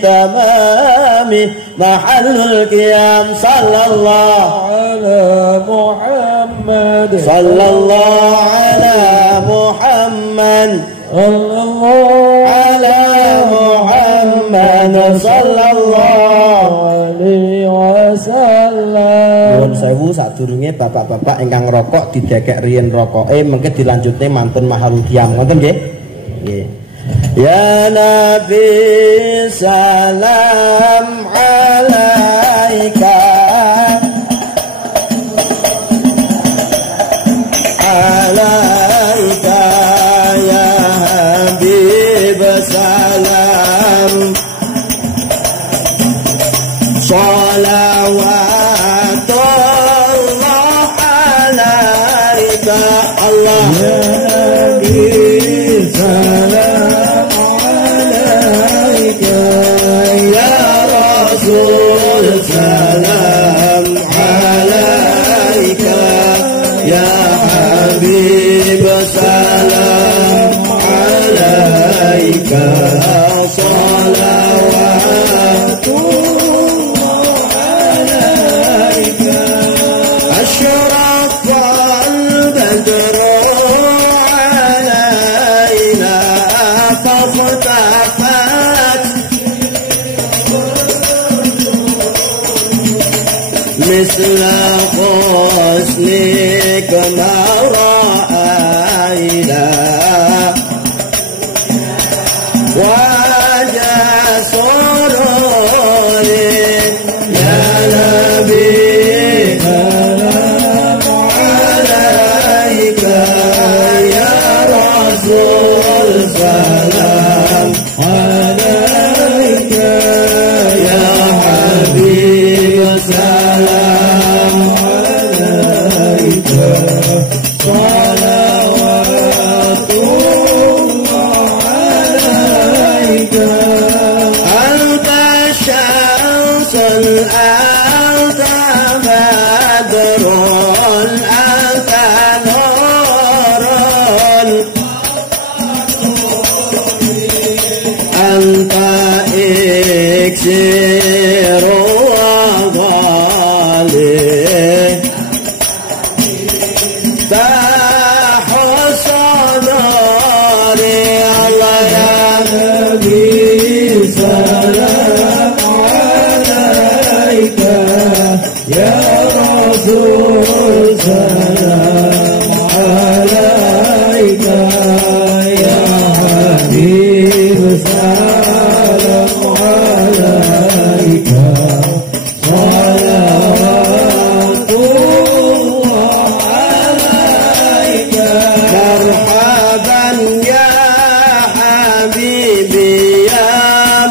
تمام محل القيام صلى الله على محمد صلى الله على محمد صلى الله على محمد صلى الله alaihi wasallam. Nuwun sewu sadurunge bapak-bapak ingkang rokok didekek riyen rokoke mengke dilanjutne mantun mahalul qiyam ngoten nggih. Nggih. Ya Nabi salam alaika alaika ya Habib salam salawatullah alaika Allah Ya Nabi salam alaika ya Rasul salam alaika ya Habib salam alaika salawatullah alaika أشرق البدر علينا فاختفت مثل حسنك ما رأينا وجه سرور يا نبي سلام عليك يا رسول سلام عليك يا حبيب سلام عليك صلوات الله عليك أنت شمس أنت بدر أنت نور أنت إكسير وغالي تحسن الله يا نبي سلام عليك يا رسول سلام عليك يا حبيب سلام عليك صلوات الله عليك مرحبا يا حبيبي يا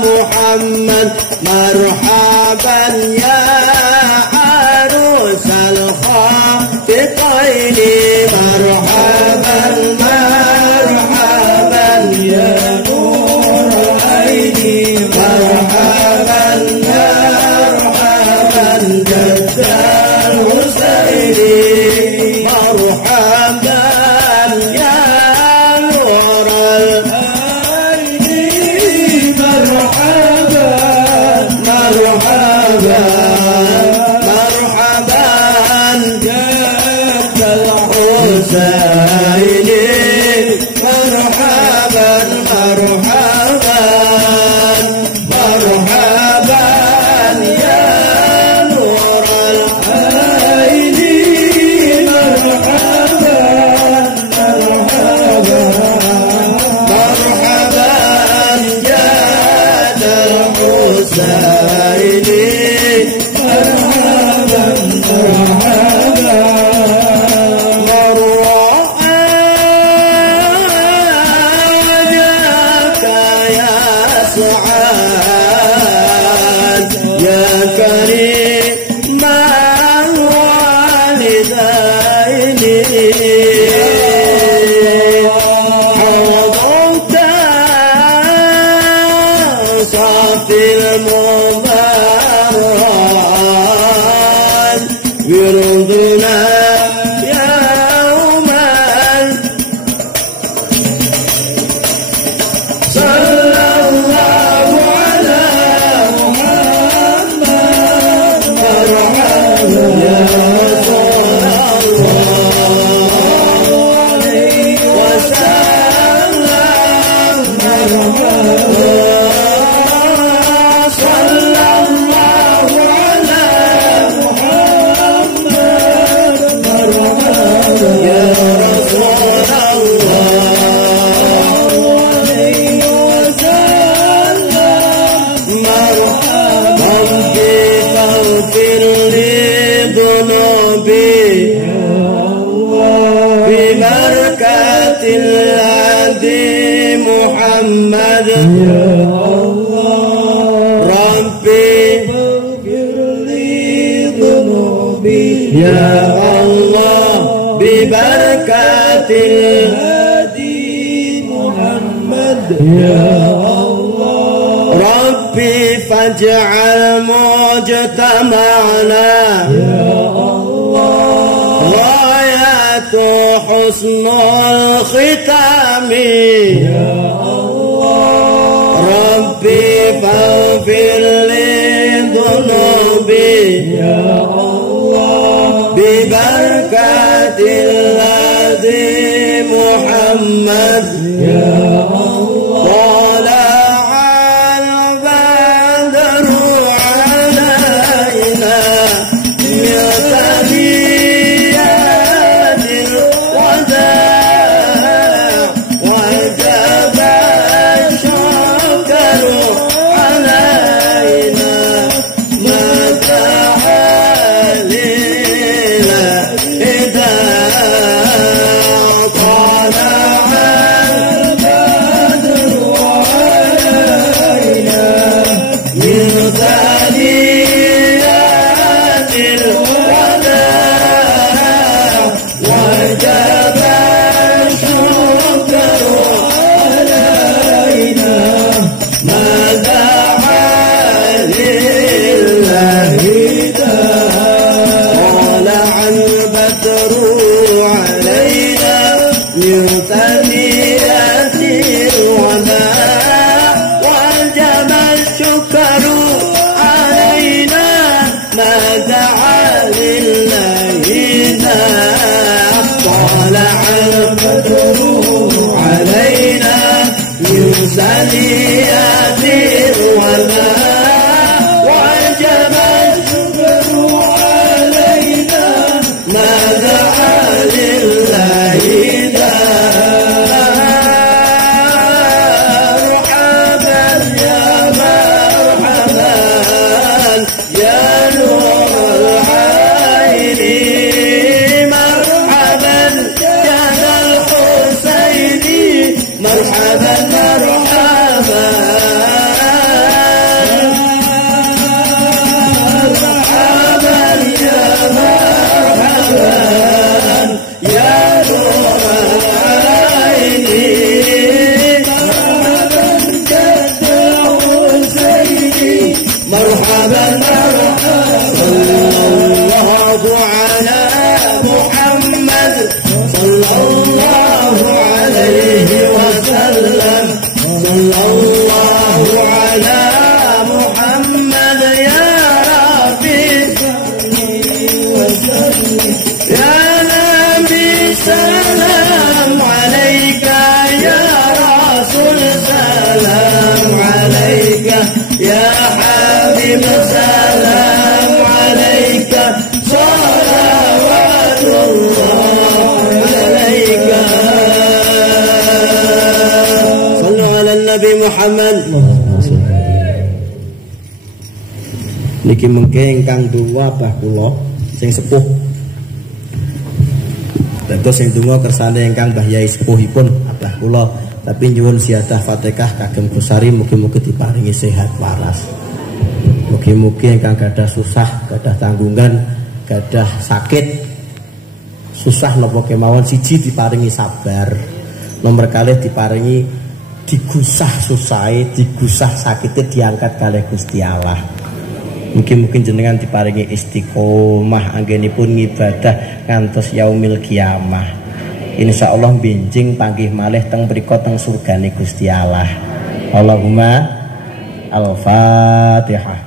محمد مرحبا يا عروس الخافقين مرحبا مرحبا يا نور عيني مرحبا مرحبا جد الحسين مرحبا يا نور العين مرحبا مرحبا مرحبا جد الحسين مرحبا مرحبا مرحبا يا نور العين wirduna yauman sallallahu ala Muhammad marhaban ya Muhammad ya Allah Rabbi faghfir li dhunubi ya Allah bi barakatil hadi Muhammad ya Allah Rabbi faj'al mujtama'na ya Allah ghayatu husnul khitami ya فاغفر لي ذنوبي يا الله ببركة الذي محمد يا الله طلع البدر علينا من ثنيات الوداع وجب الشكر niki mengke ingkang donga Abah kula sing sepuh. Dados sing donga kersane ingkang Mbah Yai sepuhipun Abah kula, tapi nyuwun ziyadah Fatihah kagem Gusari mugi-mugi diparingi sehat waras. Mugi-mugi ingkang gadah susah, gadah tanggungan, gadah sakit, susah napa kemawon siji diparingi sabar. Nomor kalih diparingi digusah susahe, digusah sakite diangkat kalih Gusti Allah. Mungkin jenengan diparingi istiqomah anggenipun ngibadah ngantos yaumil kiamah. Insyaallah benjing panggih malih teng mriku teng surgane Gusti Allah. Allahumma al-Fatihah.